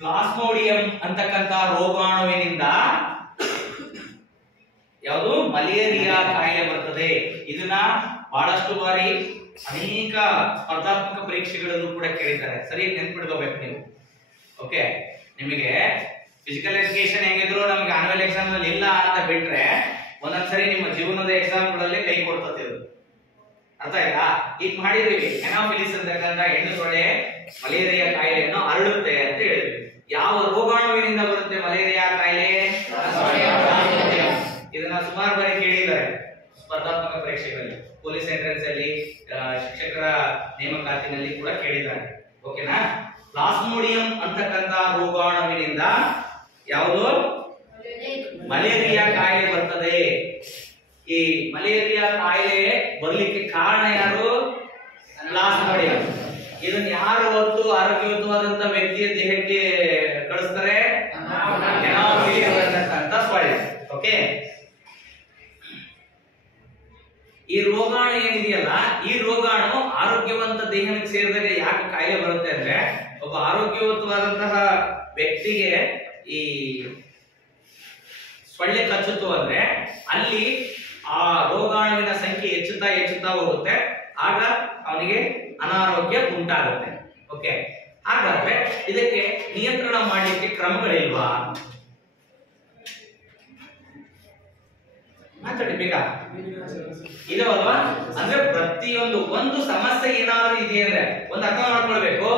ಪ್ಲಾಸ್ಮೋಡಿಯಂ ಅಂತಕ್ಕಂತ ರೋಗಾಣುವಿನಿಂದ ಯಾವುದು ಮಲೇರಿಯಾ ಕಾಯಿಲೆ ಬರ್ತದೆ. ಇದನ್ನ ಬಹಳಷ್ಟು ಬಾರಿ ಅನೇಕ ಸ್ಪರ್ಧಾತ್ಮಕ ಪರೀಕ್ಷೆಗಳಲ್ಲೂ ಕೂಡ ಕೇಳಿದ್ದಾರೆ. ಸರಿಯಾಗಿ ನೆನ್ಪಿಡ್ಕೋಬೇಕು ನೀವು. ಓಕೆ, ನಿಮಗೆ ಫಿಸಿಕಲ್ ಎಜುಕೇಶನ್ ಹೆಂಗಿದ್ರು ನಮ್ಗೆ ಆನ್ಯುವಲ್ ಎಕ್ಸಾಮ್ ನಲ್ಲಿ ಇಲ್ಲ ಅಂತ ಬಿಟ್ರೆ ಒಂದೊಂದ್ಸರಿ ನಿಮ್ಮ ಜೀವನದ ಎಕ್ಸಾಮ್ ಗಳಲ್ಲಿ ಕೈ ಕೊಡ್ತದೆ ಇದು. ಅರ್ಥ ಆಯ್ತಾ? ಈಗ ಮಾಡಿದೀವಿ ಎನಾಫಿಲಿಸ್ ಅಂತಕ್ಕಂಥ ಹೆಣ್ಣು ಸೊಳ್ಳೆ ಮಲೇರಿಯಾ ಕಾಯಿಲೆಯನ್ನು ಹರಡುತ್ತೆ ಅಂತ ಹೇಳಿದ್ವಿ. ಯಾವ ರೋಗಾಣುವಿನಿಂದ ಬರುತ್ತೆ ಮಲೇರಿಯಾ ಕಾಯಿಲೆ? ಇದನ್ನ ಸುಮಾರು ಬಾರಿ ಕೇಳಿದ್ದಾರೆ ಸ್ಪರ್ಧಾತ್ಮಕ ಪರೀಕ್ಷೆಗಳಲ್ಲಿ, ಪೊಲೀಸ್ ಎಂಟ್ರೆನ್ಸ್ ಅಲ್ಲಿ, ಶಿಕ್ಷಕರ ನೇಮಕಾತಿನಲ್ಲಿ ಕೂಡ ಕೇಳಿದ್ದಾರೆ. ಓಕೆನಾ? ಪ್ಲಾಸ್ಮೋಡಿಯಂ ಅಂತಕ್ಕಂಥ ರೋಗಾಣುವಿನಿಂದ ಯಾವುದು ಮಲೇರಿಯಾ ಕಾಯಿಲೆ ಬರ್ತದೆ. ಈ ಮಲೇರಿಯಾ ಕಾಯಿಲೆ ಬರ್ಲಿಕ್ಕೆ ಕಾರಣ ಯಾರು? ಪ್ಲಾಸ್ಮೋಡಿಯಂ. ಇದನ್ನ ಯಾರು ಹೊತ್ತು ಆರೋಗ್ಯಯುತವಾದಂತ ವ್ಯಕ್ತಿಯ ದೇಹಕ್ಕೆ ಕಳಿಸ್ತಾರೆ? ಅಂತ ಸೊಳ್ಳೆ. ಓಕೆ, ಈ ರೋಗಾಣು ಏನಿದೆಯಲ್ಲ, ಈ ರೋಗಾಣು ಆರೋಗ್ಯವಂತ ದೇಹಕ್ಕೆ ಸೇರಿದಾಗ ಯಾಕೆ ಕಾಯಿಲೆ ಬರುತ್ತೆ ಅಂದ್ರೆ, ಒಬ್ಬ ಆರೋಗ್ಯವಂತವಾದಂತಹ ವ್ಯಕ್ತಿಗೆ ಈ ಸೊಳ್ಳೆ ಕಚ್ಚುತ್ತು ಅಂದ್ರೆ ಅಲ್ಲಿ ಆ ರೋಗಾಣುವಿನ ಸಂಖ್ಯೆ ಹೆಚ್ಚುತ್ತಾ ಹೋಗುತ್ತೆ. ಆಗ ಅವನಿಗೆ ಅನಾರೋಗ್ಯ ಉಂಟಾಗುತ್ತೆ. ಓಕೆ, ಹಾಗಾದ್ರೆ ಇದಕ್ಕೆ ನಿಯಂತ್ರಣ ಮಾಡಲಿಕ್ಕೆ ಕ್ರಮಗಳಿಲ್ವಾ? ಮಾತಾಡಬೇಕಾ? ಇದಾವಲ್ವಾ? ಅಂದ್ರೆ ಪ್ರತಿಯೊಂದು ಒಂದು ಸಮಸ್ಯೆ ಏನಾದ್ರು ಇದೆ ಅಂದ್ರೆ ಒಂದು ಅರ್ಥ ಮಾಡ್ಕೊಳ್ಬೇಕು,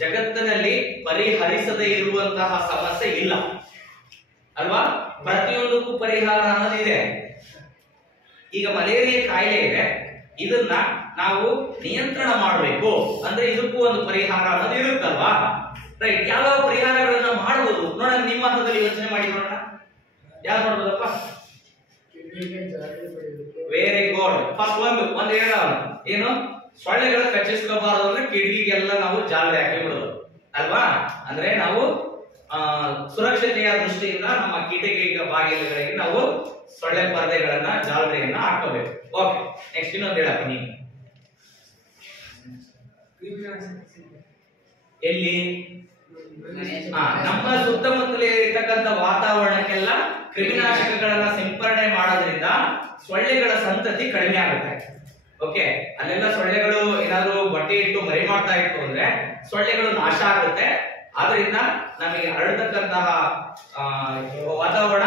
ಜಗತ್ತಿನಲ್ಲಿ ಪರಿಹರಿಸದೇ ಇರುವಂತಹ ಸಮಸ್ಯೆ ಇಲ್ಲ ಅಲ್ವಾ? ಪ್ರತಿಯೊಂದಕ್ಕೂ ಪರಿಹಾರ ಅನ್ನೋದಿದೆ. ಈಗ ಮಲೇರಿಯಾ ಕಾಯಿಲೆ ಇದೆ, ಇದನ್ನ ನಾವು ನಿಯಂತ್ರಣ ಮಾಡಬೇಕು ಅಂದ್ರೆ ಇದಕ್ಕೂ ಒಂದು ಪರಿಹಾರ ಅನ್ನೋದು ಇರುತ್ತಲ್ವಾ? ರೈಟ್. ಯಾವ ಪರಿಹಾರಗಳನ್ನ ಮಾಡಬಹುದು ನೋಡೋಣ, ನಿಮ್ಮ ಹಂತದಲ್ಲಿ ಯೋಚನೆ ಮಾಡಿ ನೋಡೋಣ. ಯಾರು ಮಾಡ್ಬೋದಪ್ಪ? Very good. ಫಸ್ಟ್ ಒಂದು ಹೇಳ, ಏನು ಸೊಳ್ಳೆಗಳು ಕಚ್ಚಿಸ್ಕೋಬಾರದು ಅಂದ್ರೆ ಕಿಟಕಿಗೆಲ್ಲ ನಾವು ಜಾಲರಿ ಹಾಕಿ ಬಿಡೋದು ಅಲ್ವಾ? ಅಂದ್ರೆ ನಾವು ಸುರಕ್ಷತೆಯ ದೃಷ್ಟಿಯಿಂದ ನಮ್ಮ ಕಿಟಕಿ ಬಾಗಿಲುಗಳಿಗೆ ನಾವು ಸೊಳ್ಳೆ ಪರದೆಗಳನ್ನ ಜಾಲರಿಯನ್ನ ಹಾಕಬೇಕು. ಓಕೆ, ನೆಕ್ಸ್ಟ್ ಇನ್ನೊಂದು ಹೇಳಪ್ಪ ನೀವು. ಎಲ್ಲಿ? ನಮ್ಮ ಸುತ್ತಮುತ್ತಲೇ ಇರತಕ್ಕಂತ ವಾತಾವರಣಕ್ಕೆಲ್ಲ ಕ್ರಿಮಿನಾಶಕಗಳನ್ನ ಸಿಂಪರಣೆ ಮಾಡೋದ್ರಿಂದ ಸೊಳ್ಳೆಗಳ ಸಂತತಿ ಕಡಿಮೆ ಆಗುತ್ತೆ. ಓಕೆ, ಅಲ್ಲೆಲ್ಲ ಸೊಳ್ಳೆಗಳು ಏನಾದ್ರು ಬಟ್ಟೆ ಇಟ್ಟು ಮರಿ ಮಾಡ್ತಾ ಇತ್ತು ಅಂದ್ರೆ ಸೊಳ್ಳೆಗಳು ನಾಶ ಆಗುತ್ತೆ. ಆದ್ರಿಂದ ನಮಗೆ ಹರಡತಕ್ಕಂತಹ ವಾತಾವರಣ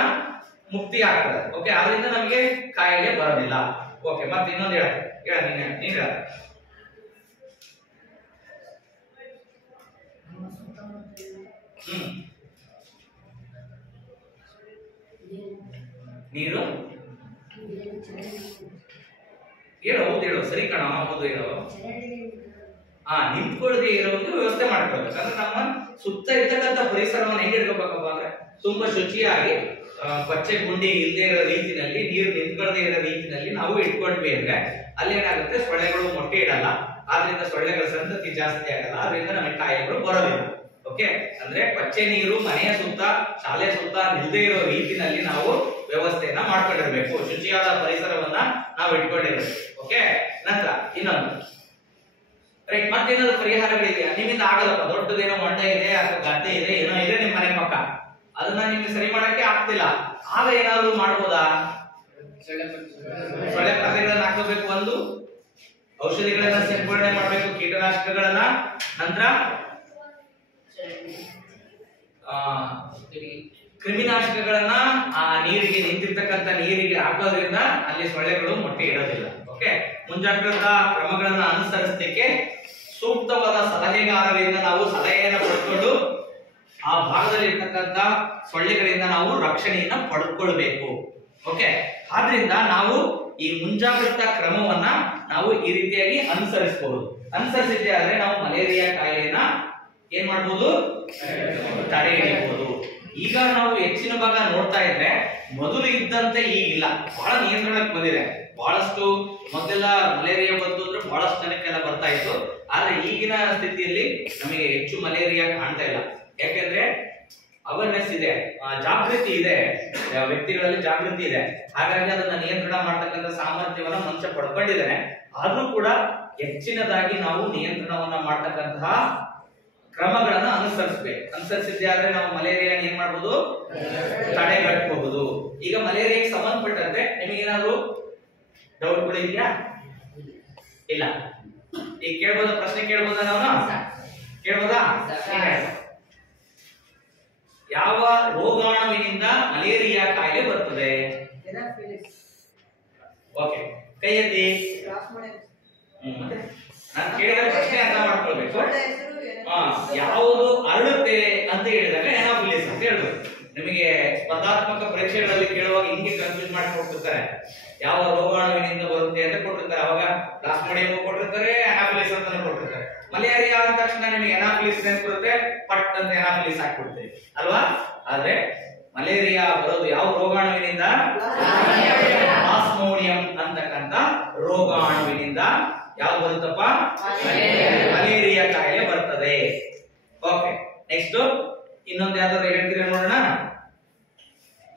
ಮುಕ್ತಿ ಆಗ್ತದೆ. ಓಕೆ, ಆದ್ರಿಂದ ನಮಗೆ ಕಾಯಿಲೆ ಬರೋದಿಲ್ಲ. ಓಕೆ, ಮತ್ತೆ ಇನ್ನೊಂದು ಹೇಳ ನೀನ್ ಹೇಳ. ನೀರು ಹೇಳು, ಹೌದು ಹೇಳು, ಸರಿ ಕಣ, ಹೌದು ಹೇಳು. ನಿಂತ್ಕೊಳ್ಳದೆ ಇರೋದು ವ್ಯವಸ್ಥೆ ಮಾಡ್ಕೊಳ್ಬೇಕು. ಅಂದ್ರೆ ನಮ್ಮ ಸುತ್ತ ಇರ್ತಕ್ಕಂಥ ಪರಿಸರವನ್ನು ಹೆಂಗ್ ಇಟ್ಕೋಬೇಕಪ್ಪ ಅಂದ್ರೆ ತುಂಬಾ ಶುಚಿಯಾಗಿ, ಪಚ್ಚೆ ಗುಂಡಿ ಇಲ್ಲದೆ ಇರೋ ರೀತಿನಲ್ಲಿ, ನೀರು ನಿಂತ್ಕೊಳ್ಳದೆ ಇರೋ ರೀತಿನಲ್ಲಿ ನಾವು ಇಟ್ಕೊಂಡ್ವಿ ಅಂದ್ರೆ ಅಲ್ಲಿ ಏನಾಗುತ್ತೆ, ಸೊಳ್ಳೆಗಳು ಮೊಟ್ಟೆ ಇಡಲ್ಲ. ಆದ್ರಿಂದ ಸೊಳ್ಳೆಗಳ ಸಂತತಿ ಜಾಸ್ತಿ ಆಗಲ್ಲ. ಆದ್ರಿಂದ ನಮಗೆ ಕಾಯಿಲೆಗಳು ಬರೋದಿಲ್ಲ. ಓಕೆ, ಅಂದ್ರೆ ಪಚ್ಚೆ ನೀರು ಮನೆಯ ಸುತ್ತ, ಶಾಲೆ ಸುತ್ತ ನಿಲ್ದೇ ಇರೋ ರೀತಿನಲ್ಲಿ ನಾವು ವ್ಯವಸ್ಥೆಯನ್ನ ಮಾಡ್ಕೊಂಡಿರ್ಬೇಕು. ಶುಚಿಯಾದ ಪರಿಸರವನ್ನ ನಾವು ಇಟ್ಕೊಂಡಿರ್ಬೇಕು. ಓಕೆ, ನಂತರ ಇನ್ನೊಂದು ರೈಟ್. ಮತ್ತೇನಾದ್ರು ಪರಿಹಾರಗಳಿದೆಯಾ? ನಿಮ್ಮಿಂದ ಆಗಲ್ಲಪ್ಪ, ದೊಡ್ಡದೇನೋ ಹೊಂಡ ಇದೆ ಅಥವಾ ಗದ್ದೆ ಇದೆ, ಏನೋ ಇದೆ ನಿಮ್ಮ ಮನೆ ಪಕ್ಕ, ಅದನ್ನ ನಿಮ್ಗೆ ಸರಿ ಮಾಡಕ್ಕೆ ಆಗ್ತಿಲ್ಲ. ಆಗ ಏನಾದ್ರು ಮಾಡ್ಬೋದಾ? ಸೊಳ್ಳೆ ಪರದೆಗಳನ್ನ ಹಾಕಬೇಕು, ಒಂದು ಔಷಧಿಗಳನ್ನ ಸಿಂಪಡಣೆ ಮಾಡಬೇಕು, ಕೀಟನಾಶಕಗಳನ್ನ. ನಂತರ ಕ್ರಿಮಿನಾಶಕಗಳನ್ನ ಆ ನೀರಿಗೆ, ನಿಂತಿರ್ತಕ್ಕಂಥ ನೀರಿಗೆ ಹಾಕೋದ್ರಿಂದ ಅಲ್ಲಿ ಸೊಳ್ಳೆಗಳು ಮೊಟ್ಟೆ ಇಡೋದಿಲ್ಲ. ಓಕೆ, ಮುಂಜಾಗ್ರತಾ ಕ್ರಮಗಳನ್ನ ಅನುಸರಿಸಲಿಕ್ಕೆ ಸೂಕ್ತವಾದ ಸಲಹೆಗಾರರಿಂದ ನಾವು ಸಲಹೆಯನ್ನು ಪಡ್ಕೊಂಡು ಆ ಭಾಗದಲ್ಲಿ ಇರ್ತಕ್ಕಂಥ ಸೊಳ್ಳೆಗಳಿಂದ ನಾವು ರಕ್ಷಣೆಯನ್ನ ಪಡ್ಕೊಳ್ಬೇಕು. ಓಕೆ, ಆದ್ರಿಂದ ನಾವು ಈ ಮುಂಜಾಗ್ರತಾ ಕ್ರಮವನ್ನ ನಾವು ಈ ರೀತಿಯಾಗಿ ಅನುಸರಿಸಬಹುದು. ಅನುಸರಿಸಿದ್ದೆ ಆದ್ರೆ ನಾವು ಮಲೇರಿಯಾ ಕಾಯಿಲೆನ ಏನ್ ಮಾಡಬಹುದು? ತಡೆ ಹಿಡಿಯಬಹುದು. ಈಗ ನಾವು ಹೆಚ್ಚಿನ ಭಾಗ ನೋಡ್ತಾ ಇದ್ರೆ ಮೊದಲು ಇದ್ದಂತೆ ಈಗಿಲ್ಲ, ಬಹಳ ನಿಯಂತ್ರಣಕ್ಕೆ ಬಂದಿದೆ. ಬಹಳಷ್ಟು ಮೊದಲೆಲ್ಲ ಮಲೇರಿಯಾ ಬಂತು ಅಂದ್ರೆ ಬಹಳಷ್ಟು ಜನಕ್ಕೆಲ್ಲ ಬರ್ತಾ ಇತ್ತು. ಆದ್ರೆ ಈಗಿನ ಸ್ಥಿತಿಯಲ್ಲಿ ನಮಗೆ ಹೆಚ್ಚು ಮಲೇರಿಯಾ ಕಾಣ್ತಾ ಇಲ್ಲ. ಯಾಕೆಂದ್ರೆ ಅವೇರ್ನೆಸ್ ಇದೆ, ಜಾಗೃತಿ ಇದೆ, ವ್ಯಕ್ತಿಗಳಲ್ಲಿ ಜಾಗೃತಿ ಇದೆ. ಹಾಗಾಗಿ ಅದನ್ನ ನಿಯಂತ್ರಣ ಮಾಡ್ತಕ್ಕಂಥ ಸಾಮರ್ಥ್ಯವನ್ನ ಮನುಷ್ಯ ಪಡ್ಕೊಂಡಿದ್ದಾನೆ. ಆದ್ರೂ ಕೂಡ ಹೆಚ್ಚಿನದಾಗಿ ನಾವು ನಿಯಂತ್ರಣವನ್ನ ಮಾಡ್ತಕ್ಕಂತಹ ಕ್ರಮಗಳನ್ನ ಅನುಸರಿಸಿದ್ದೆ ಆದ್ರೆ ನಾವು ಮಲೇರಿಯಾ ಏನ್ ಮಾಡಬಹುದು? ತಡೆಗಟ್ಟಬಹುದು. ಈಗ ಮಲೇರಿಯಾಗೆ ಸಂಬಂಧಪಟ್ಟಂತೆ ನಿಮಗೇನಾದ್ರು ಡೌಟ್ಗಳು ಇದೆಯಾ? ಇಲ್ಲ. ಈಗ ಕೇಳ್ಬೋದಾ? ಪ್ರಶ್ನೆ ಕೇಳ್ಬೋದಾ? ನಾವು ಕೇಳ್ಬೋದಾ? ಯಾವ ರೋಗಾಣುವಿನಿಂದ ಮಲೇರಿಯಾ ಕಾಯಿಲೆ ಬರ್ತದೆ? ಓಕೆ, ಕೈ ಎತ್ತಿ. ನಾನು ಕೇಳಿದ ಪ್ರಶ್ನೆ ಅರ್ಥ ಮಾಡ್ಕೊಳ್ಬೇಕು. ಯಾವುದು ಹರಡುತ್ತೆ ಅಂತ ಹೇಳಿದಾಗ ಎನಾಫಿಲಿಸ್ ಅಂತ ಹೇಳ್ಬೇಕು. ನಿಮಗೆ ಸ್ಪರ್ಧಾತ್ಮಕ ಪರೀಕ್ಷೆಗಳಲ್ಲಿ ಕೇಳುವಾಗ ಹಿಂಗೆ ಕನ್ಫ್ಯೂಸ್ ಮಾಡಿ ಕೊಟ್ಟಿರ್ತಾರೆ. ಯಾವ ರೋಗಾಣುವಿನಿಂದ ಬರುತ್ತೆ ಅಂತ ಕೊಟ್ಟಿರ್ತಾರೆ. ಅವಾಗ ಪ್ಲಾಸ್ಮೋಡಿಯಂ ಕೊಟ್ಟಿರ್ತಾರೆ, ಎನಾಫಿಲಿಸ್ ಅಂತ ಕೊಟ್ಟಿರ್ತಾರೆ. ಮಲೇರಿಯಾ ಅಂದ ತಕ್ಷಣ ನಿಮಗೆ ಎನಾಫಿಲಿಸ್ ಬರುತ್ತೆ, ಪಟ್ ಅಂತ ಎನಾಫಿಲಿಸ್ ಹಾಕ್ಬಿಡ್ತೀವಿ ಅಲ್ವಾ? ಆದ್ರೆ ಮಲೇರಿಯಾ ಬರೋದು ಯಾವ ರೋಗಾಣುವಿನಿಂದ? ಪ್ಲಾಸ್ಮೋಡಿಯಂ ಅಂತಕ್ಕಂಥ ರೋಗಾಣುವಿನಿಂದ ಯಾವ್ದು ಬರುತ್ತಪ್ಪ? ಮಲೇರಿಯಾ ಕಾಯಿಲೆ ಬರ್ತದೆ. ಓಕೆ, ನೆಕ್ಸ್ಟ್ ಇನ್ನೊಂದು ಯಾವ್ದಾದ್ರು ಹೇಳ್ತೀರಾ ನೋಡೋಣ.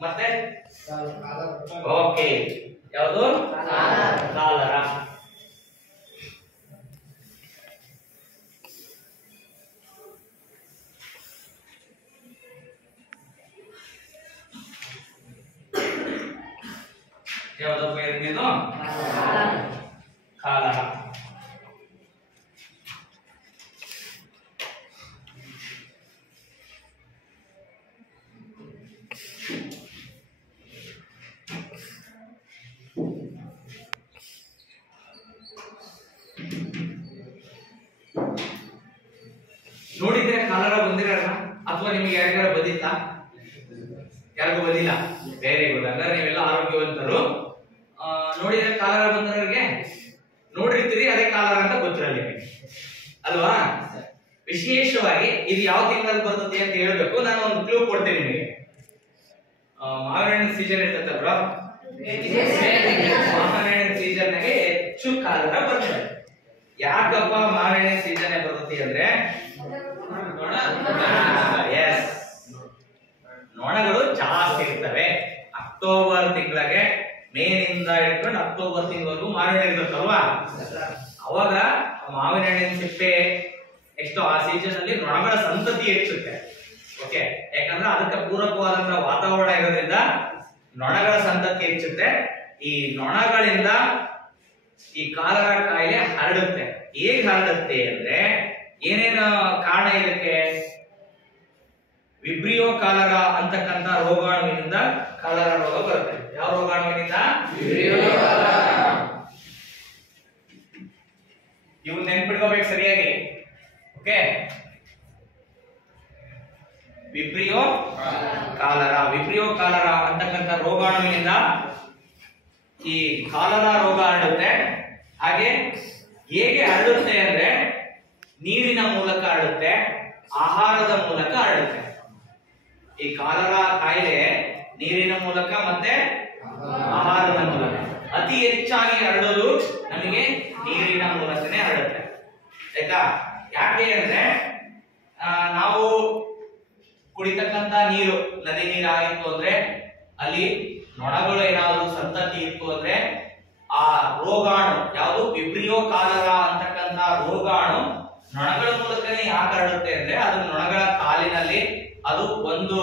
ಮತ್ತೆ ಓಕೆ, ಯಾವುದು? ಕಾಲರಾ. ಯಾವ್ದಪ್ಪ ಎರಡನೇದು? ಕಾಲರಾ. ನೋಡಿದ್ರೆ ಕಾಲರಾ ಬಂದಿರಲ್ಲ ಅಥವಾ ನಿಮಗೆ ಯಾರಿಗಾರ ಬಂದಿತ್ತಾ? ಯಾರಿಗೂ ಬಂದಿಲ್ಲ. Very good. ಅಂದ್ರೆ ನೀವೆಲ್ಲ ಆರೋಗ್ಯವಂತರು. ನೋಡಿದ್ರೆ ಕಾಲರಾ ಬಂದವರಿಗೆ ನೋಡಿರ್ತೀರಿ, ಅದೇ ಕಾಲರಾ ಅಂತ ಗೊತ್ತಿರಲ್ಲ ನಿಮಗೆ ಅಲ್ವಾ? ವಿಶೇಷವಾಗಿ ಇದು ಯಾವ ತಿಂಗಳಲ್ಲಿ ಬರ್ತದೆ ಅಂತ ಹೇಳ್ಬೇಕು. ನಾನು ಒಂದು ಕ್ಲೂ ಕೊಡ್ತೀನಿ ನಿಮಗೆ. ಮಾವಿನ ಹಣ್ಣಿನ ಸೀಸನ್ ಇರ್ತದಲ್ವಾ? ಮಾವಿನ ಹಣ್ಣಿನ ಸೀಸನ್ ನಾಗೆ ಹೆಚ್ಚು ಕಾಲರಾ ಬರ್ತದೆ. ಯಾಕಪ್ಪ ಮಾವಿನ ಹಣ್ಣಿನ ಸೀಸನ್ ಬರ್ತದೆ ಅಂದ್ರೆ ನೊಣಗಳು ಜಾಸ್ತಿ ಇರ್ತವೆ. ಅಕ್ಟೋಬರ್ ತಿಂಗಳಿಗೆ, ಮೇನಿಂದ ಹಿಡ್ಕೊಂಡು ಅಕ್ಟೋಬರ್ ತಿಂಗಳವರೆಗೂ ಮಾವಿನ ಹಣ್ಣು ಇರುತ್ತಲ್ವಾ? ಅವಾಗ ಮಾವಿನ ಹಣ್ಣಿನ ಸಿಪ್ಪೆ ಎಷ್ಟು ಆ ಸೀಸನ್ ಅಲ್ಲಿ ನೊಣಗಳ ಸಂತತಿ ಹೆಚ್ಚುತ್ತೆ. ಓಕೆ, ಯಾಕಂದ್ರೆ ಅದಕ್ಕೆ ಪೂರಕವಾದಂತಹ ವಾತಾವರಣ ಇರೋದ್ರಿಂದ ನೊಣಗಳ ಸಂತತಿ ಹೆಚ್ಚುತ್ತೆ. ಈ ನೊಣಗಳಿಂದ ಈ ಕಾಲರಾ ಕಾಯಿಲೆ ಹರಡುತ್ತೆ. ಹೇಗೆ ಹರಡುತ್ತೆ ಅಂದ್ರೆ ಏನೇನು ಕಾರಣ ಇದಕ್ಕೆ? ವಿಬ್ರಿಯೋ ಕಾಲರಾ ಅಂತಕ್ಕಂಥ ರೋಗಾಣುವಿನಿಂದ ಕಾಲರಾ ರೋಗ ಬರುತ್ತೆ. ಯಾವ ರೋಗಾಣುವಿನಿಂದ? ಇವು ನೆನ್ಪಿಟ್ಕೋಬೇಕು ಸರಿಯಾಗಿ. Okay, vibrio cholera. Vibrio cholera ಅಂತಕ್ಕಂಥ ರೋಗಾಣುವಿನಿಂದ ಈ ಕಾಲರಾ ರೋಗ ಹರಡುತ್ತೆ. ಹಾಗೆ ಹೇಗೆ ಹರಡುತ್ತೆ ಅಂದ್ರೆ ನೀರಿನ ಮೂಲಕ ಹರಡುತ್ತೆ, ಆಹಾರದ ಮೂಲಕ ಹರಡುತ್ತೆ. ಈ ಕಾಲರಾ ಕಾಯಿಲೆ ನೀರಿನ ಮೂಲಕ ಮತ್ತೆ ಆಹಾರದ ಮೂಲಕ. ಅತಿ ಹೆಚ್ಚಾಗಿ ಹರಡೋದು ನಮಗೆ ನೀರಿನ ಮೂಲಕನೇ ಹರಡುತ್ತೆ. ಆಯ್ತಾ? ಯಾಕೆ ಅಂದ್ರೆ ನಾವು ಕುಡಿತಕ್ಕಂತ ನೀರು ನದಿ ನೀರು ಆಗಿತ್ತು ಅಂದ್ರೆ ಅಲ್ಲಿ ನೊಣಗಳು ಏನಾದ್ರು ಸಂತತಿ ಇತ್ತು ಅಂದ್ರೆ ಆ ರೋಗಾಣು ಯಾವುದು ವಿಬ್ರಿಯೋ ಕಾಲರಾ ಅಂತಕ್ಕಂಥ ರೋಗಾಣು ನೊಣಗಳ ಮೂಲಕನೇ ಯಾಕೆ ಹರಡುತ್ತೆ ಅಂದ್ರೆ ಅದು ನೊಣಗಳ ಕಾಲಿನಲ್ಲಿ ಅದು ಒಂದು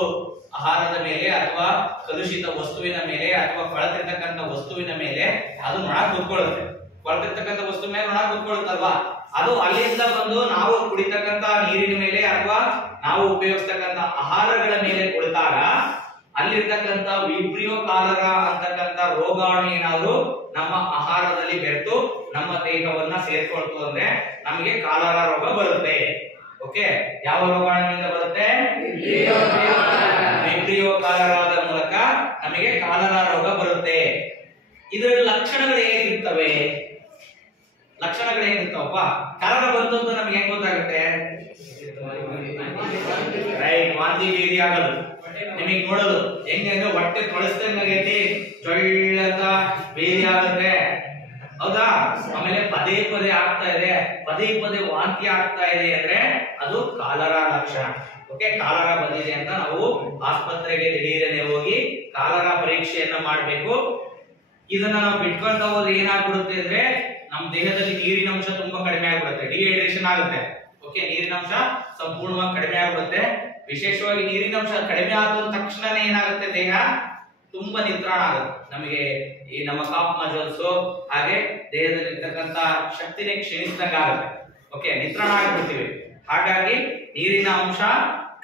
ಆಹಾರದ ಮೇಲೆ ಅಥವಾ ಕಲುಷಿತ ವಸ್ತುವಿನ ಮೇಲೆ ಅಥವಾ ಕೊಳೆತಿರ್ತಕ್ಕಂಥ ವಸ್ತುವಿನ ಮೇಲೆ ಅದು ನೊಣ ಕೂತ್ಕೊಳ್ಳುತ್ತೆ. ಕೊಳೆತಿರ್ತಕ್ಕಂಥ ವಸ್ತು ಮೇಲೆ ನೊಣ ಕೂತ್ಕೊಳ್ಳುತ್ತಲ್ವಾ? ಅದು ಅಲ್ಲಿಂದ ಬಂದು ನಾವು ಕುಡಿತಕ್ಕಂಥ ನೀರಿನ ಮೇಲೆ ಅಥವಾ ನಾವು ಉಪಯೋಗಿಸ್ತಕ್ಕಂಥ ಆಹಾರಗಳ ಮೇಲೆ ಕುಳಿತಾಗ ಅಲ್ಲಿರ್ತಕ್ಕಂಥ ವಿಬ್ರಿಯೋ ಕಾಲರಾ ಅಂತಕ್ಕಂಥ ರೋಗಾಣು ಏನಾದ್ರು ನಮ್ಮ ಆಹಾರದಲ್ಲಿ ಬೆರೆತು ನಮ್ಮ ದೇಹವನ್ನ ಸೇರ್ಕೊಳ್ತು ಅಂದ್ರೆ ನಮಗೆ ಕಾಲರಾ ರೋಗ ಬರುತ್ತೆ. ಓಕೆ, ಯಾವ ರೋಗಾಣುವಿನಿಂದ ಬರುತ್ತೆ? ವಿಬ್ರಿಯೋ ಕಾಲರಾದ ಮೂಲಕ ನಮಗೆ ಕಾಲರಾ ರೋಗ ಬರುತ್ತೆ. ಇದರ ಲಕ್ಷಣಗಳು ಹೇಗಿರ್ತವೆ? ಲಕ್ಷಣಗಳು ಹೇಗಿರ್ತಾವಪ್ಪ? ಕಾಲರಾ ಬಂತು ಅಂತ ನಮ್ಗೆ ಹೆಂಗ್ ಗೊತ್ತಾಗುತ್ತೆ? ರೈಟ್, ವಾಂತಿ ಭೇದಿ ಆಗೋದು. ನಿಮಗೆ ನೋಡೋದು ಹೆಂಗೆ? ಹೊಟ್ಟೆ ತೊಳಸ್ದಂಗೈತಿ, ಜೊಳ್ಳಂತ ಭೇದಿ ಆಗುತ್ತೆ. ಹೌದಾ? ಆಮೇಲೆ ಪದೇ ಪದೇ ಆಗ್ತಾ ಇದೆ, ಪದೇ ಪದೇ ವಾಂತಿ ಆಗ್ತಾ ಇದೆ ಅಂದ್ರೆ ಅದು ಕಾಲರಾ ಲಕ್ಷಣ. ಓಕೆ, ಕಾಲರಾ ಬಂದಿದೆ ಅಂತ ನಾವು ಆಸ್ಪತ್ರೆಗೆ ದಿಢೀರನೆ ಹೋಗಿ ಕಾಲರಾ ಪರೀಕ್ಷೆಯನ್ನ ಮಾಡಬೇಕು. ಇದನ್ನ ನಾವು ಬಿಟ್ಕೊಳ್ತಾ ಹೋದ್ರೆ ಏನಾಗ್ಬಿಡುತ್ತೆ ಅಂದ್ರೆ ನಮ್ಮ ದೇಹದಲ್ಲಿ ನೀರಿನ ಅಂಶ ತುಂಬಾ ಕಡಿಮೆ ಆಗ್ಬಿಡುತ್ತೆ, ಡಿಹೈಡ್ರೇಷನ್ ಆಗುತ್ತೆ. ಓಕೆ, ನೀರಿನ ಅಂಶ ಸಂಪೂರ್ಣವಾಗಿ ಕಡಿಮೆ ಆಗ್ಬಿಡುತ್ತೆ. ವಿಶೇಷವಾಗಿ ನೀರಿನ ಅಂಶ ಕಡಿಮೆ ಆದ ತಕ್ಷಣನೇ ಏನಾಗುತ್ತೆ? ದೇಹ ತುಂಬಾ ನಿತ್ರಾಣ ಆಗುತ್ತೆ. ನಮಗೆ ಈ ನಮ್ಮ ಕಾಫ್ ಮಜಲ್ಸ್ ಹಾಗೆ ದೇಹದಲ್ಲಿರ್ತಕ್ಕಂಥ ಶಕ್ತಿನೇ ಕ್ಷೀಣಿಸಿದಂಗ ಆಗುತ್ತೆ. ಓಕೆ, ನಿತ್ರಾಣ ಆಗ್ಬಿಡ್ತೀವಿ. ಹಾಗಾಗಿ ನೀರಿನ ಅಂಶ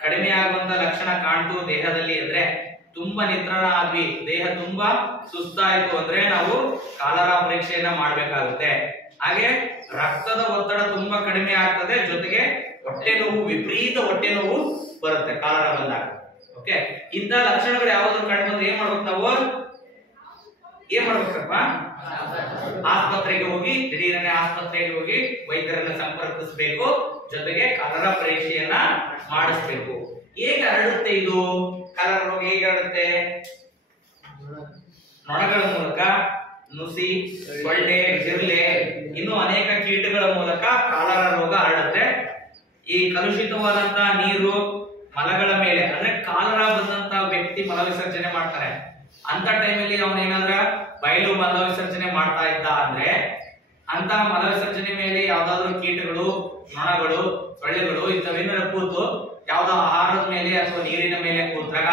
ಕಡಿಮೆ ಆಗುವಂತ ಲಕ್ಷಣ ಕಾಣ್ತು ದೇಹದಲ್ಲಿ ಅಂದ್ರೆ ತುಂಬಾ ನಿತ್ರಾಣ ಆದ್ವಿ, ದೇಹ ತುಂಬಾ ಸುಸ್ತಾಯ್ತು ಅಂದ್ರೆ ನಾವು ಕಾಲರಾ ಪರೀಕ್ಷೆಯನ್ನ ಮಾಡ್ಬೇಕಾಗುತ್ತೆ. ಹಾಗೆ ರಕ್ತದ ಒತ್ತಡ ತುಂಬಾ ಕಡಿಮೆ ಆಗ್ತದೆ, ಜೊತೆಗೆ ಹೊಟ್ಟೆ ನೋವು, ವಿಪರೀತ ಹೊಟ್ಟೆ ನೋವು ಬರುತ್ತೆ ಕಾಲರಾ ಬಂದಾಗ. ಓಕೆ, ಇಂಥ ಲಕ್ಷಣಗಳು ಯಾವ್ದು ಕಂಡು ಬಂದ್ರೆ ಏನ್ ಮಾಡ್ಬೇಕು? ನಾವು ಏನ್ ಮಾಡ್ಬೇಕಪ್ಪ? ಆಸ್ಪತ್ರೆಗೆ ಹೋಗಿ, ದಿಢೀರನೆ ಆಸ್ಪತ್ರೆಗೆ ಹೋಗಿ ವೈದ್ಯರನ್ನ ಸಂಪರ್ಕಿಸಬೇಕು, ಜೊತೆಗೆ ಕಾಲರಾ ಪರೀಕ್ಷೆಯನ್ನ ಮಾಡಿಸ್ಬೇಕು. ಹೇಗೆ ಹರಡುತ್ತೆ ಇದು? ಕಾಲರಾ ರೋಗ ಹೇಗೆ ಹರಡುತ್ತೆ? ನೊಣಗಳ ಮೂಲಕ, ನುಸಿ, ಸೊಳ್ಳೆ, ಜಿರಳೆ, ಇನ್ನು ಅನೇಕ ಕೀಟಗಳ ಮೂಲಕ ಕಾಲರ ರೋಗ ಹರಡುತ್ತೆ. ಈ ಕಲುಷಿತವಾದಂತಹ ನೀರು ಮಲಗಳ ಮೇಲೆ, ಅಂದ್ರೆ ಕಾಲರ ಬಂದಂತ ವ್ಯಕ್ತಿ ಮಲ ವಿಸರ್ಜನೆ ಮಾಡ್ತಾರೆ. ಅಂತ ಟೈಮಲ್ಲಿ ಅವನೇನಾದ್ರ ಬಯಲು ಮಲ ವಿಸರ್ಜನೆ ಮಾಡ್ತಾ ಇದ್ದ ಅಂದ್ರೆ ಅಂತ ಮಲ ವಿಸರ್ಜನೆ ಮೇಲೆ ಯಾವ್ದಾದ್ರು ಕೀಟಗಳು, ನೊಣಗಳು, ಸೊಳ್ಳೆಗಳು ಇಂಥವೇನಾರ ಕೂತು ಯಾವ್ದೋ ಆಹಾರದ ಮೇಲೆ ಅಥವಾ ನೀರಿನ ಮೇಲೆ ಕೂತಾಗ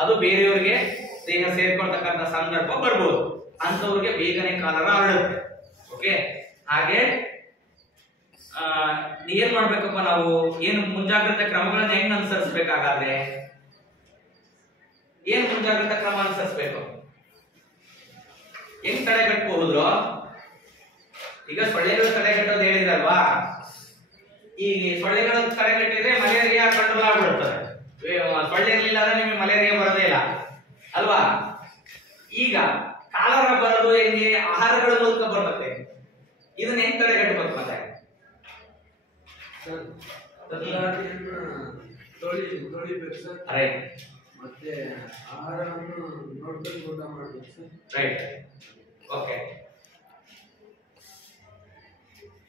ಅದು ಬೇರೆಯವರಿಗೆ ದೇಹ ಸೇರ್ಕೊಳ್ತಕ್ಕಂಥ ಸಂದರ್ಭ ಬರ್ಬೋದು. ಅಂತವ್ರಿಗೆ ಬೇಗನೆ ಕಾಲರ ಹರಡುತ್ತೆ. ಓಕೆ, ಹಾಗೆ ಏನ್ ಮಾಡ್ಬೇಕಪ್ಪ ನಾವು, ಏನು ಮುಂಜಾಗ್ರತಾ ಕ್ರಮಗಳನ್ನ ಹೆಂಗ್ ಅನುಸರಿಸಬೇಕಾಗಾದ್ರೆ ಏನ್ ಮುಂಜಾಗ್ರತಾ ಕ್ರಮ ಅನುಸರಿಸಬೇಕು, ಹೆಂಗ್ ತಡೆಗಟ್ಟಬಹುದು? ಈಗ ಸೊಳ್ಳೆಗಳು ತಡೆಗಟ್ಟೋದು ಹೇಳಿದ್ರಲ್ವಾ, ಈ ಸೊಳ್ಳೆಗಳು ತಡೆಗಟ್ಟಿದ್ರೆ ಮಲೇರಿಯಾ ಕಂಟ್ರೋಲ್ ಆಗ್ಬಿಡುತ್ತದೆ. ಸೊಳ್ಳೆ ಇರ್ಲಿಲ್ಲ ಅಂದ್ರೆ ನಿಮಗೆ ಮಲೇರಿಯಾ ಬರೋದೇ ಇಲ್ಲ ಅಲ್ವಾ. ಈಗ ಕಾಲರ ಬರೋದು ಹೆಂಗೆ, ಆಹಾರಗಳ ಮೂಲಕ ಬರ್ತದೆ. ಇದನ್ನ ಹೆಂಗ್ ತಡೆಗಟ್ಟಬೇಕು ಮತ್ತೆ? ರೈಟ್, ಮತ್ತೆ ಆಹಾರವನ್ನು ನೋಡ್ಕೊಂಡು ಊಟ ಮಾಡಬೇಕು ಸರ್. Right, okay.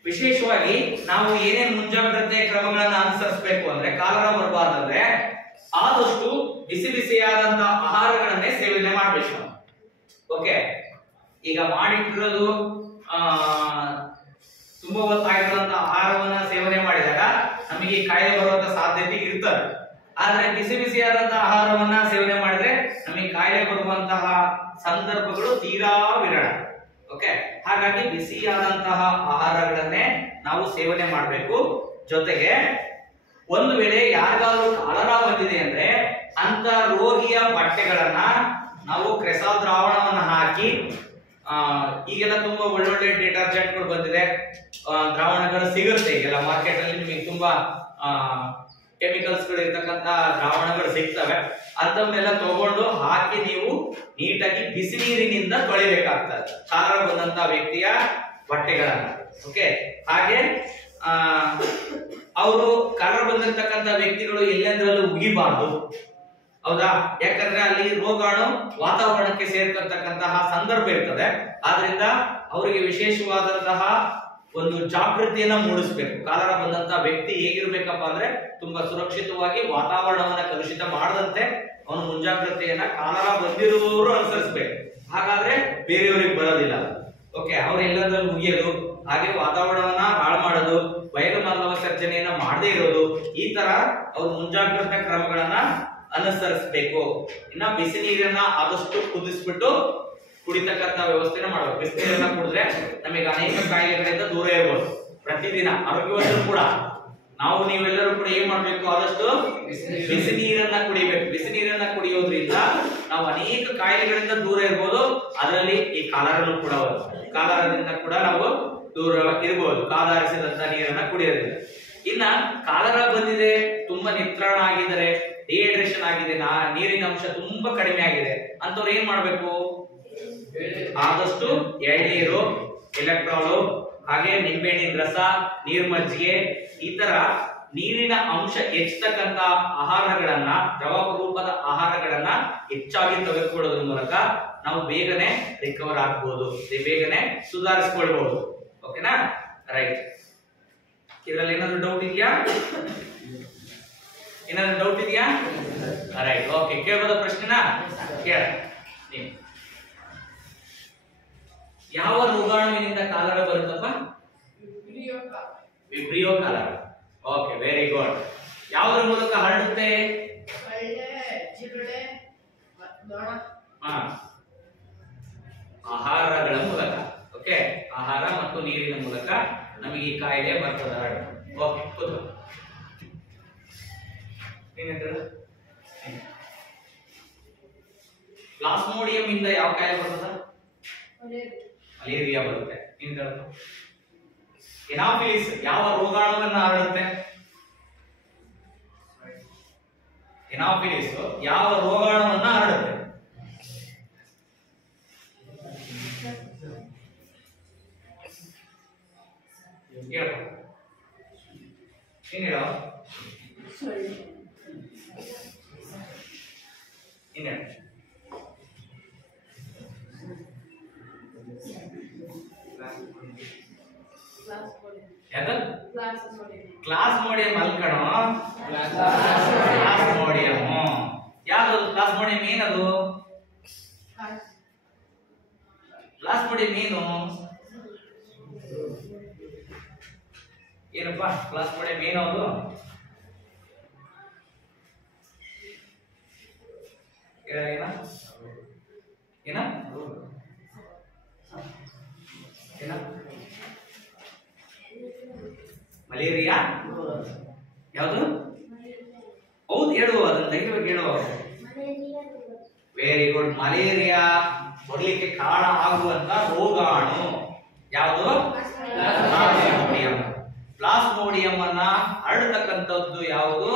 ವಿಶೇಷವಾಗಿ ನಾವು ಏನೇನು ಮುಂಜಾಗ್ರತೆ ಕ್ರಮಗಳನ್ನ ಅನುಸರಿಸಬೇಕು ಅಂದ್ರೆ, ಕಾಲರ ಬರಬಾರ್ದಂದ್ರೆ ಆದಷ್ಟು ಬಿಸಿ ಬಿಸಿಯಾದಂತಹ ಆಹಾರಗಳನ್ನೇ ಸೇವನೆ ಮಾಡ್ಬೇಕು ನಾವು. ಓಕೆ, ಈಗ ಮಾಡಿಟ್ಟಿರೋದು ತುಂಬಾ ಹೊತ್ತಾಗಿರುವಂತಹ ಆಹಾರವನ್ನ ಸೇವನೆ ಮಾಡಿದಾಗ ನಮಗೆ ಕಾಯಿಲೆ ಬರುವಂತ ಸಾಧ್ಯತೆ ಇರ್ತದೆ. ಆದ್ರೆ ಬಿಸಿ ಬಿಸಿಯಾದಂತಹ ಆಹಾರವನ್ನ ಸೇವನೆ ಮಾಡಿದ್ರೆ ನಮಗೆ ಕಾಯಿಲೆ ಬರುವಂತಹ ಸಂದರ್ಭಗಳು ತೀರಾ ವಿರಳ. ಓಕೆ, ಹಾಗಾಗಿ ಬಿಸಿಯಾದಂತಹ ಆಹಾರಗಳನ್ನೇ ನಾವು ಸೇವನೆ ಮಾಡಬೇಕು. ಜೊತೆಗೆ ಒಂದು ವೇಳೆ ಯಾರಿಗಾದ್ರೂ ಕಾಲರ ಬಂದಿದೆ ಅಂದ್ರೆ ಅಂತ ರೋಗಿಯ ಬಟ್ಟೆಗಳನ್ನ ನಾವು ಕ್ರೆಸಾಲ್ ದ್ರಾವಣವನ್ನ ಹಾಕಿ, ಈಗೆಲ್ಲ ತುಂಬಾ ಒಳ್ಳೊಳ್ಳೆ ಡಿಟರ್ಜೆಂಟ್ಗಳು ಬಂದಿದೆ, ದ್ರಾವಣಗಳು ಸಿಗುತ್ತೆ ಈಗೆಲ್ಲ ಮಾರ್ಕೆಟ್ ಅಲ್ಲಿ. ನಿಮಗೆ ತುಂಬಾ ಕೆಮಿಕಲ್ಸ್ ಗಳು ಇರ್ತಕ್ಕಂತ ದ್ರಾವಣಗಳು ಸಿಗ್ತವೆ. ಅದನ್ನೆಲ್ಲ ತಗೊಂಡು ಹಾಕಿ ನೀವು ನೀಟಾಗಿ ಬಿಸಿ ನೀರಿನಿಂದ ತೊಳಿಬೇಕಾಗ್ತದೆ ಕಾಲರ ಬಂದಂತ ವ್ಯಕ್ತಿಯ ಬಟ್ಟೆಗಳನ್ನ. ಓಕೆ, ಹಾಗೆ ಅವರು ಕಾಲರ ಬಂದಿರತಕ್ಕಂತ ವ್ಯಕ್ತಿಗಳು ಎಲ್ಲೆಂದ್ರಲ್ಲೂ ಉಗಿಬಾರ್ದು, ಹೌದಾ? ಯಾಕಂದ್ರೆ ಅಲ್ಲಿ ರೋಗಾಣು ವಾತಾವರಣಕ್ಕೆ ಸೇರ್ಕೊಳ್ತಕ್ಕಂತಹ ಸಂದರ್ಭ ಇರ್ತದೆ. ಆದ್ರಿಂದ ಅವರಿಗೆ ವಿಶೇಷವಾದಂತಹ ಒಂದು ಜಾಗೃತಿಯನ್ನ ಮೂಡಿಸಬೇಕು. ಕಾಲರ ಬಂದಂತಹ ವ್ಯಕ್ತಿ ಹೇಗಿರ್ಬೇಕಪ್ಪ ಅಂದ್ರೆ ತುಂಬಾ ಸುರಕ್ಷಿತವಾಗಿ ವಾತಾವರಣವನ್ನ ಕಲುಷಿತ ಮಾಡದಂತೆ ಅವನು ಮುಂಜಾಗ್ರತೆಯನ್ನ ಕಾಲರ ಬಂದಿರುವವರು ಅನುಸರಿಸಬೇಕು. ಹಾಗಾದ್ರೆ ಬೇರೆಯವರಿಗೆ ಬರೋದಿಲ್ಲ. ಓಕೆ, ಅವ್ರು ಎಲ್ಲಂದ್ರಲ್ಲಿ ಮುಗಿಯೋದು, ಹಾಗೆ ವಾತಾವರಣವನ್ನ ಹಾಳು ಮಾಡೋದು, ಬಯಲು ಮಲ ವಿಸರ್ಜನೆಯನ್ನ ಮಾಡದೇ ಇರೋದು, ಈ ತರ ಅವ್ರು ಮುಂಜಾಗ್ರತಾ ಕ್ರಮಗಳನ್ನ ಅನುಸರಿಸಬೇಕು. ಇನ್ನ ಬಿಸಿ ನೀರನ್ನ ಆದಷ್ಟು ಕುದಿಸ್ಬಿಟ್ಟು ಕುಡಿತಕ್ಕಂತ ವ್ಯವಸ್ಥೆನ ಮಾಡಬೇಕು. ಬಿಸಿ ನೀರನ್ನ ಕುಡಿದ್ರೆ ನಮಗೆ ಅನೇಕ ಕಾಯಿಲೆಗಳಿಂದ ದೂರ ಇರಬಹುದು. ಪ್ರತಿದಿನ ಆರೋಗ್ಯವಂತರು ಕೂಡ ನಾವು ನೀವೆಲ್ಲರೂ ಕೂಡ ಏನ್ ಮಾಡ್ಬೇಕು, ಆದಷ್ಟು ಬಿಸಿ ನೀರನ್ನ ಕುಡಿಬೇಕು. ಬಿಸಿ ನೀರನ್ನ ಕುಡಿಯೋದ್ರಿಂದ ನಾವು ಅನೇಕ ಕಾಯಿಲೆಗಳಿಂದ ದೂರ ಇರಬಹುದು. ಅದರಲ್ಲಿ ಈ ಕಾಲರನು ಕೂಡ ಒಂದು. ಕಾಲರದಿಂದ ಕೂಡ ನಾವು ದೂರ ಇರಬಹುದು, ಕಾಲಾರಿಸಿದಂತ ನೀರನ್ನ ಕುಡಿಯೋದ್ರಿಂದ. ಇನ್ನ ಕಾಲರ ಬಂದಿದೆ, ತುಂಬಾ ನಿತ್ರಾಣ ಆಗಿದ್ದಾರೆ, ಡಿಹೈಡ್ರೇಷನ್ ಆಗಿದೆ, ನೀರಿನ ಅಂಶ ತುಂಬಾ ಕಡಿಮೆ ಆಗಿದೆ ಅಂತವ್ರು ಏನ್ ಮಾಡ್ಬೇಕು, ಆದಷ್ಟು ಎಳ್ನೀರು, ಎಲೆಕ್ಟ್ರಾಲು, ಹಾಗೆ ನಿಂಬೆಹಣ್ಣಿನ ರಸ, ನೀರ್ ಮಜ್ಜಿಗೆ, ಈ ತರ ನೀರಿನ ಅಂಶ ಹೆಚ್ಚತಕ್ಕಂತ ಆಹಾರಗಳನ್ನ, ದ್ರವ ರೂಪದ ಆಹಾರಗಳನ್ನ ಹೆಚ್ಚಾಗಿ ತೆಗೆದುಕೊಳ್ಳೋದ್ರ ಮೂಲಕ ನಾವು ಬೇಗನೆ ರಿಕವರ್ ಆಗ್ಬಹುದು, ಬೇಗನೆ ಸುಧಾರಿಸಿಕೊಳ್ಬಹುದು. ಓಕೆನಾ? ರೈಟ್. ಇದರಲ್ಲಿ ಏನಾದ್ರು ಡೌಟ್ ಇದೆಯಾ? ಏನಾದ್ರು ಡೌಟ್ ಇದೆಯಾ? Right, okay. ಕೇಳಬಹುದ ಪ್ರಶ್ನೆನ? ಕೇಳ. ಯಾವ ರೋಗಾಣುವಿನಿಂದ ಕಾಲರ ಬರುತ್ತಪ್ಪ? Vibrio cholera. Okay, very good. ಯಾವುದರ ಮೂಲಕ ಹರಡುತ್ತೆ? ಆಹಾರಗಳ ಮೂಲಕ. ಓಕೆ, ಆಹಾರ ಮತ್ತು ನೀರಿನ ಮೂಲಕ ನಮಗೆ ಈ ಕಾಯಿಲೆ ಬರ್ತದೆ. ಓಕೆ, ಕೂತು. ಪ್ಲಾಸ್ಮೋಡಿಯಂ ಇಂದ ಯಾವ ಕಾಯಿಲೆ ಬರ್ತದ? ಮಲೇರಿಯಾ ಬರುತ್ತೆ. ಎನಾಫಿಲಿಸ್ ಯಾವ ರೋಗಾಣುವನ್ನ ಹರಡುತ್ತೆ? ಎನಾಫಿಲಿಸ್ ಯಾವ ರೋಗಾಣುವನ್ನ ಹರಡುತ್ತೆ? ಏನ್ ಹೇಳೋ? ಏನಪ್ಪ ಕ್ಲಾಸ್ ಮೀಡಿಯಂ ಏನು ಅದು? ಏನ ಏನ ಏನ ಮಲೇರಿಯಾ ಯಾವುದು? ಹೌದು, ಹೇಳುವ ಅದನ್ನ ತೆಗಿಬೇಕು, ಹೇಳುವ. Very good. ಮಲೇರಿಯಾ ಬರ್ಲಿಕ್ಕೆ ಕಾರಣ ಆಗುವಂತ ರೋಗಾಣು ಯಾವುದು? ಪ್ಲಾಸ್ಮೋಡಿಯಂ. ಪ್ಲಾಸ್ಮೋಡಿಯಂ ಅನ್ನ ಹರಡತಕ್ಕಂಥದ್ದು ಯಾವುದು?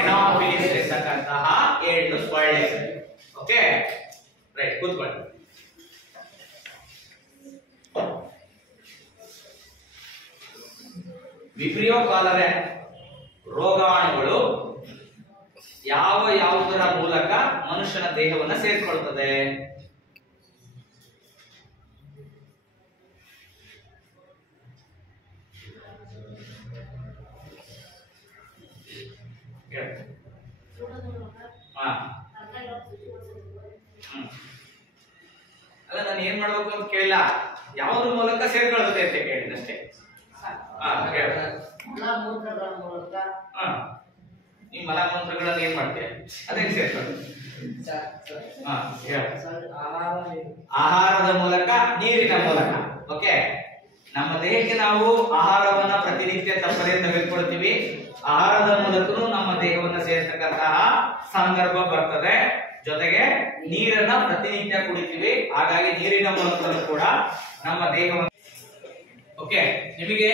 ಎನಾಫಿಲಿಸ್ ಇರ್ತಕ್ಕಂತಹ ಏಳು ಸೊಳ್ಳೆ. ಓಕೆ, ರೈಟ್, ಕೂತ್ಕೊಳ್ಳಿ. ವಿಬ್ರಿಯೋ ಕಾಲರೆ ರೋಗಾಣುಗಳು ಯಾವುದರ ಮೂಲಕ ಮನುಷ್ಯನ ದೇಹವನ್ನು ಸೇರಿಕೊಳ್ಳುತ್ತದೆ? ಅಲ್ಲ, ನಾನು ಏನ್ ಮಾಡ್ಬೇಕು ಅಂತ ಕೇಳಿಲ್ಲ, ಯಾವುದ್ರ ಮೂಲಕ ಸೇರ್ಕೊಳ್ಳುತ್ತೆ ಅಂತ ಕೇಳಿದಷ್ಟೇ. ನೀವು ಮಲಮೂತ್ರಗಳನ್ನ ಏನ್ ಮಾಡ್ತೀಯ? ಅದೇನು ಸೇರ್ಕೊಳ್ಳುತ್ತೆ? ಆಹಾರದ ಮೂಲಕ, ನೀರಿನ ಮೂಲಕ. ಓಕೆ, ನಮ್ಮ ದೇಹಕ್ಕೆ ನಾವು ಆಹಾರವನ್ನ ಪ್ರತಿನಿತ್ಯ ತಪ್ಪದೇ ತೆಗೆದುಕೊಳ್ತೀವಿ. ಆಹಾರದ ಮೂಲಕನೂ ನಮ್ಮ ದೇಹವನ್ನು ಸೇರ್ತಕ್ಕಂತಹ ಸಂದರ್ಭ ಬರ್ತದೆ. ಜೊತೆಗೆ ನೀರನ್ನ ಪ್ರತಿನಿತ್ಯ ಕುಡಿತೀವಿ, ಹಾಗಾಗಿ ನೀರಿನ ಮೂಲಕನೂ ಕೂಡ ನಮ್ಮ ದೇಹವನ್ನು. ಓಕೆ, ನಿಮಗೆ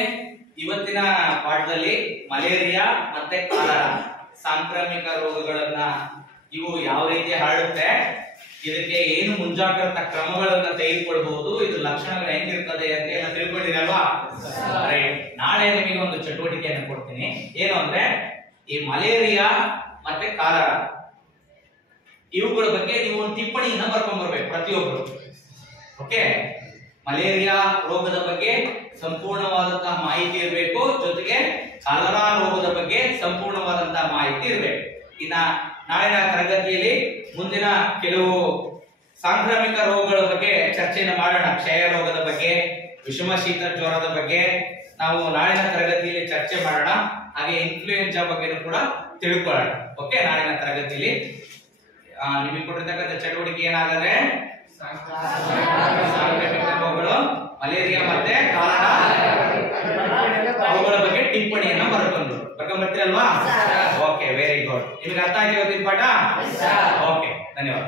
ಇವತ್ತಿನ ಪಾಠದಲ್ಲಿ ಮಲೇರಿಯಾ ಮತ್ತೆ ಕಾಲರಾ ಸಾಂಕ್ರಾಮಿಕ ರೋಗಗಳನ್ನ ಇವು ಯಾವ ರೀತಿ ಹರಡುತ್ತೆ, ಇದಕ್ಕೆ ಏನು ಮುಂಜಾಗ್ರತಾ ಕ್ರಮಗಳನ್ನ ತೆಗೆದುಕೊಳ್ಬಹುದು, ಇದ್ರ ಲಕ್ಷಣಗಳು ಹೆಂಗಿರ್ತದೆ ಅಂತ ಎಲ್ಲ ತಿಳ್ಕೊಂಡಿರಲ್ವಾ? ನಾಳೆ ನಿಮಗೆ ಒಂದು ಚಟುವಟಿಕೆಯನ್ನು ಕೊಡ್ತೀನಿ. ಏನು ಅಂದ್ರೆ, ಈ ಮಲೇರಿಯಾ ಮತ್ತೆ ಕಾಲರಾ ಇವುಗಳ ಬಗ್ಗೆ ನೀವು ಒಂದು ಟಿಪ್ಪಣಿಯನ್ನ ಬರ್ಕೊಂಡ್ ಬರ್ಬೇಕು ಪ್ರತಿಯೊಬ್ಬರು. ಓಕೆ, ಮಲೇರಿಯಾ ರೋಗದ ಬಗ್ಗೆ ಸಂಪೂರ್ಣವಾದಂತಹ ಮಾಹಿತಿ ಇರಬೇಕು, ಜೊತೆಗೆ ಕಾಲರಾ ರೋಗದ ಬಗ್ಗೆ ಸಂಪೂರ್ಣವಾದಂತಹ ಮಾಹಿತಿ ಇರಬೇಕು. ಇನ್ನ ನಾಳಿನ ತರಗತಿಯಲ್ಲಿ ಮುಂದಿನ ಕೆಲವು ಸಾಂಕ್ರಾಮಿಕ ರೋಗಗಳ ಬಗ್ಗೆ ಚರ್ಚೆಯನ್ನು ಮಾಡೋಣ. ಕ್ಷಯ ರೋಗದ ಬಗ್ಗೆ, ವಿಷಮ ಶೀತ ಜ್ವರದ ಬಗ್ಗೆ ನಾವು ನಾಳಿನ ತರಗತಿಯಲ್ಲಿ ಚರ್ಚೆ ಮಾಡೋಣ. ಹಾಗೆ ಇನ್ಫ್ಲೂಯೆನ್ಸಾ ಬಗ್ಗೆನೂ ಕೂಡ ತಿಳ್ಕೊಳ್ಳೋಣ. ಓಕೆ, ನಾಳಿನ ತರಗತಿಯಲ್ಲಿ ನಿಮಗೆ ಕೊಟ್ಟಿರ್ತಕ್ಕಂಥ ಚಟುವಟಿಕೆ ಏನಾದರೆ ಸಾಂಕ್ರಾಮಿಕ ರೋಗಗಳು, ಮಲೇರಿಯಾ ಮತ್ತೆ ಕಾಲರಾ ಅವುಗಳ ಬಗ್ಗೆ ಟಿಪ್ಪಣಿಯನ್ನ ಬರ್ಕೊಂಡ್ಬರ್ತೀರಲ್ವಾ? Okay, very good. ನಿಮಗೆ ಅರ್ಥ ಆಯ್ತು ಇವತ್ತಿನ ಪಾಠ? ಓಕೆ, ಧನ್ಯವಾದ.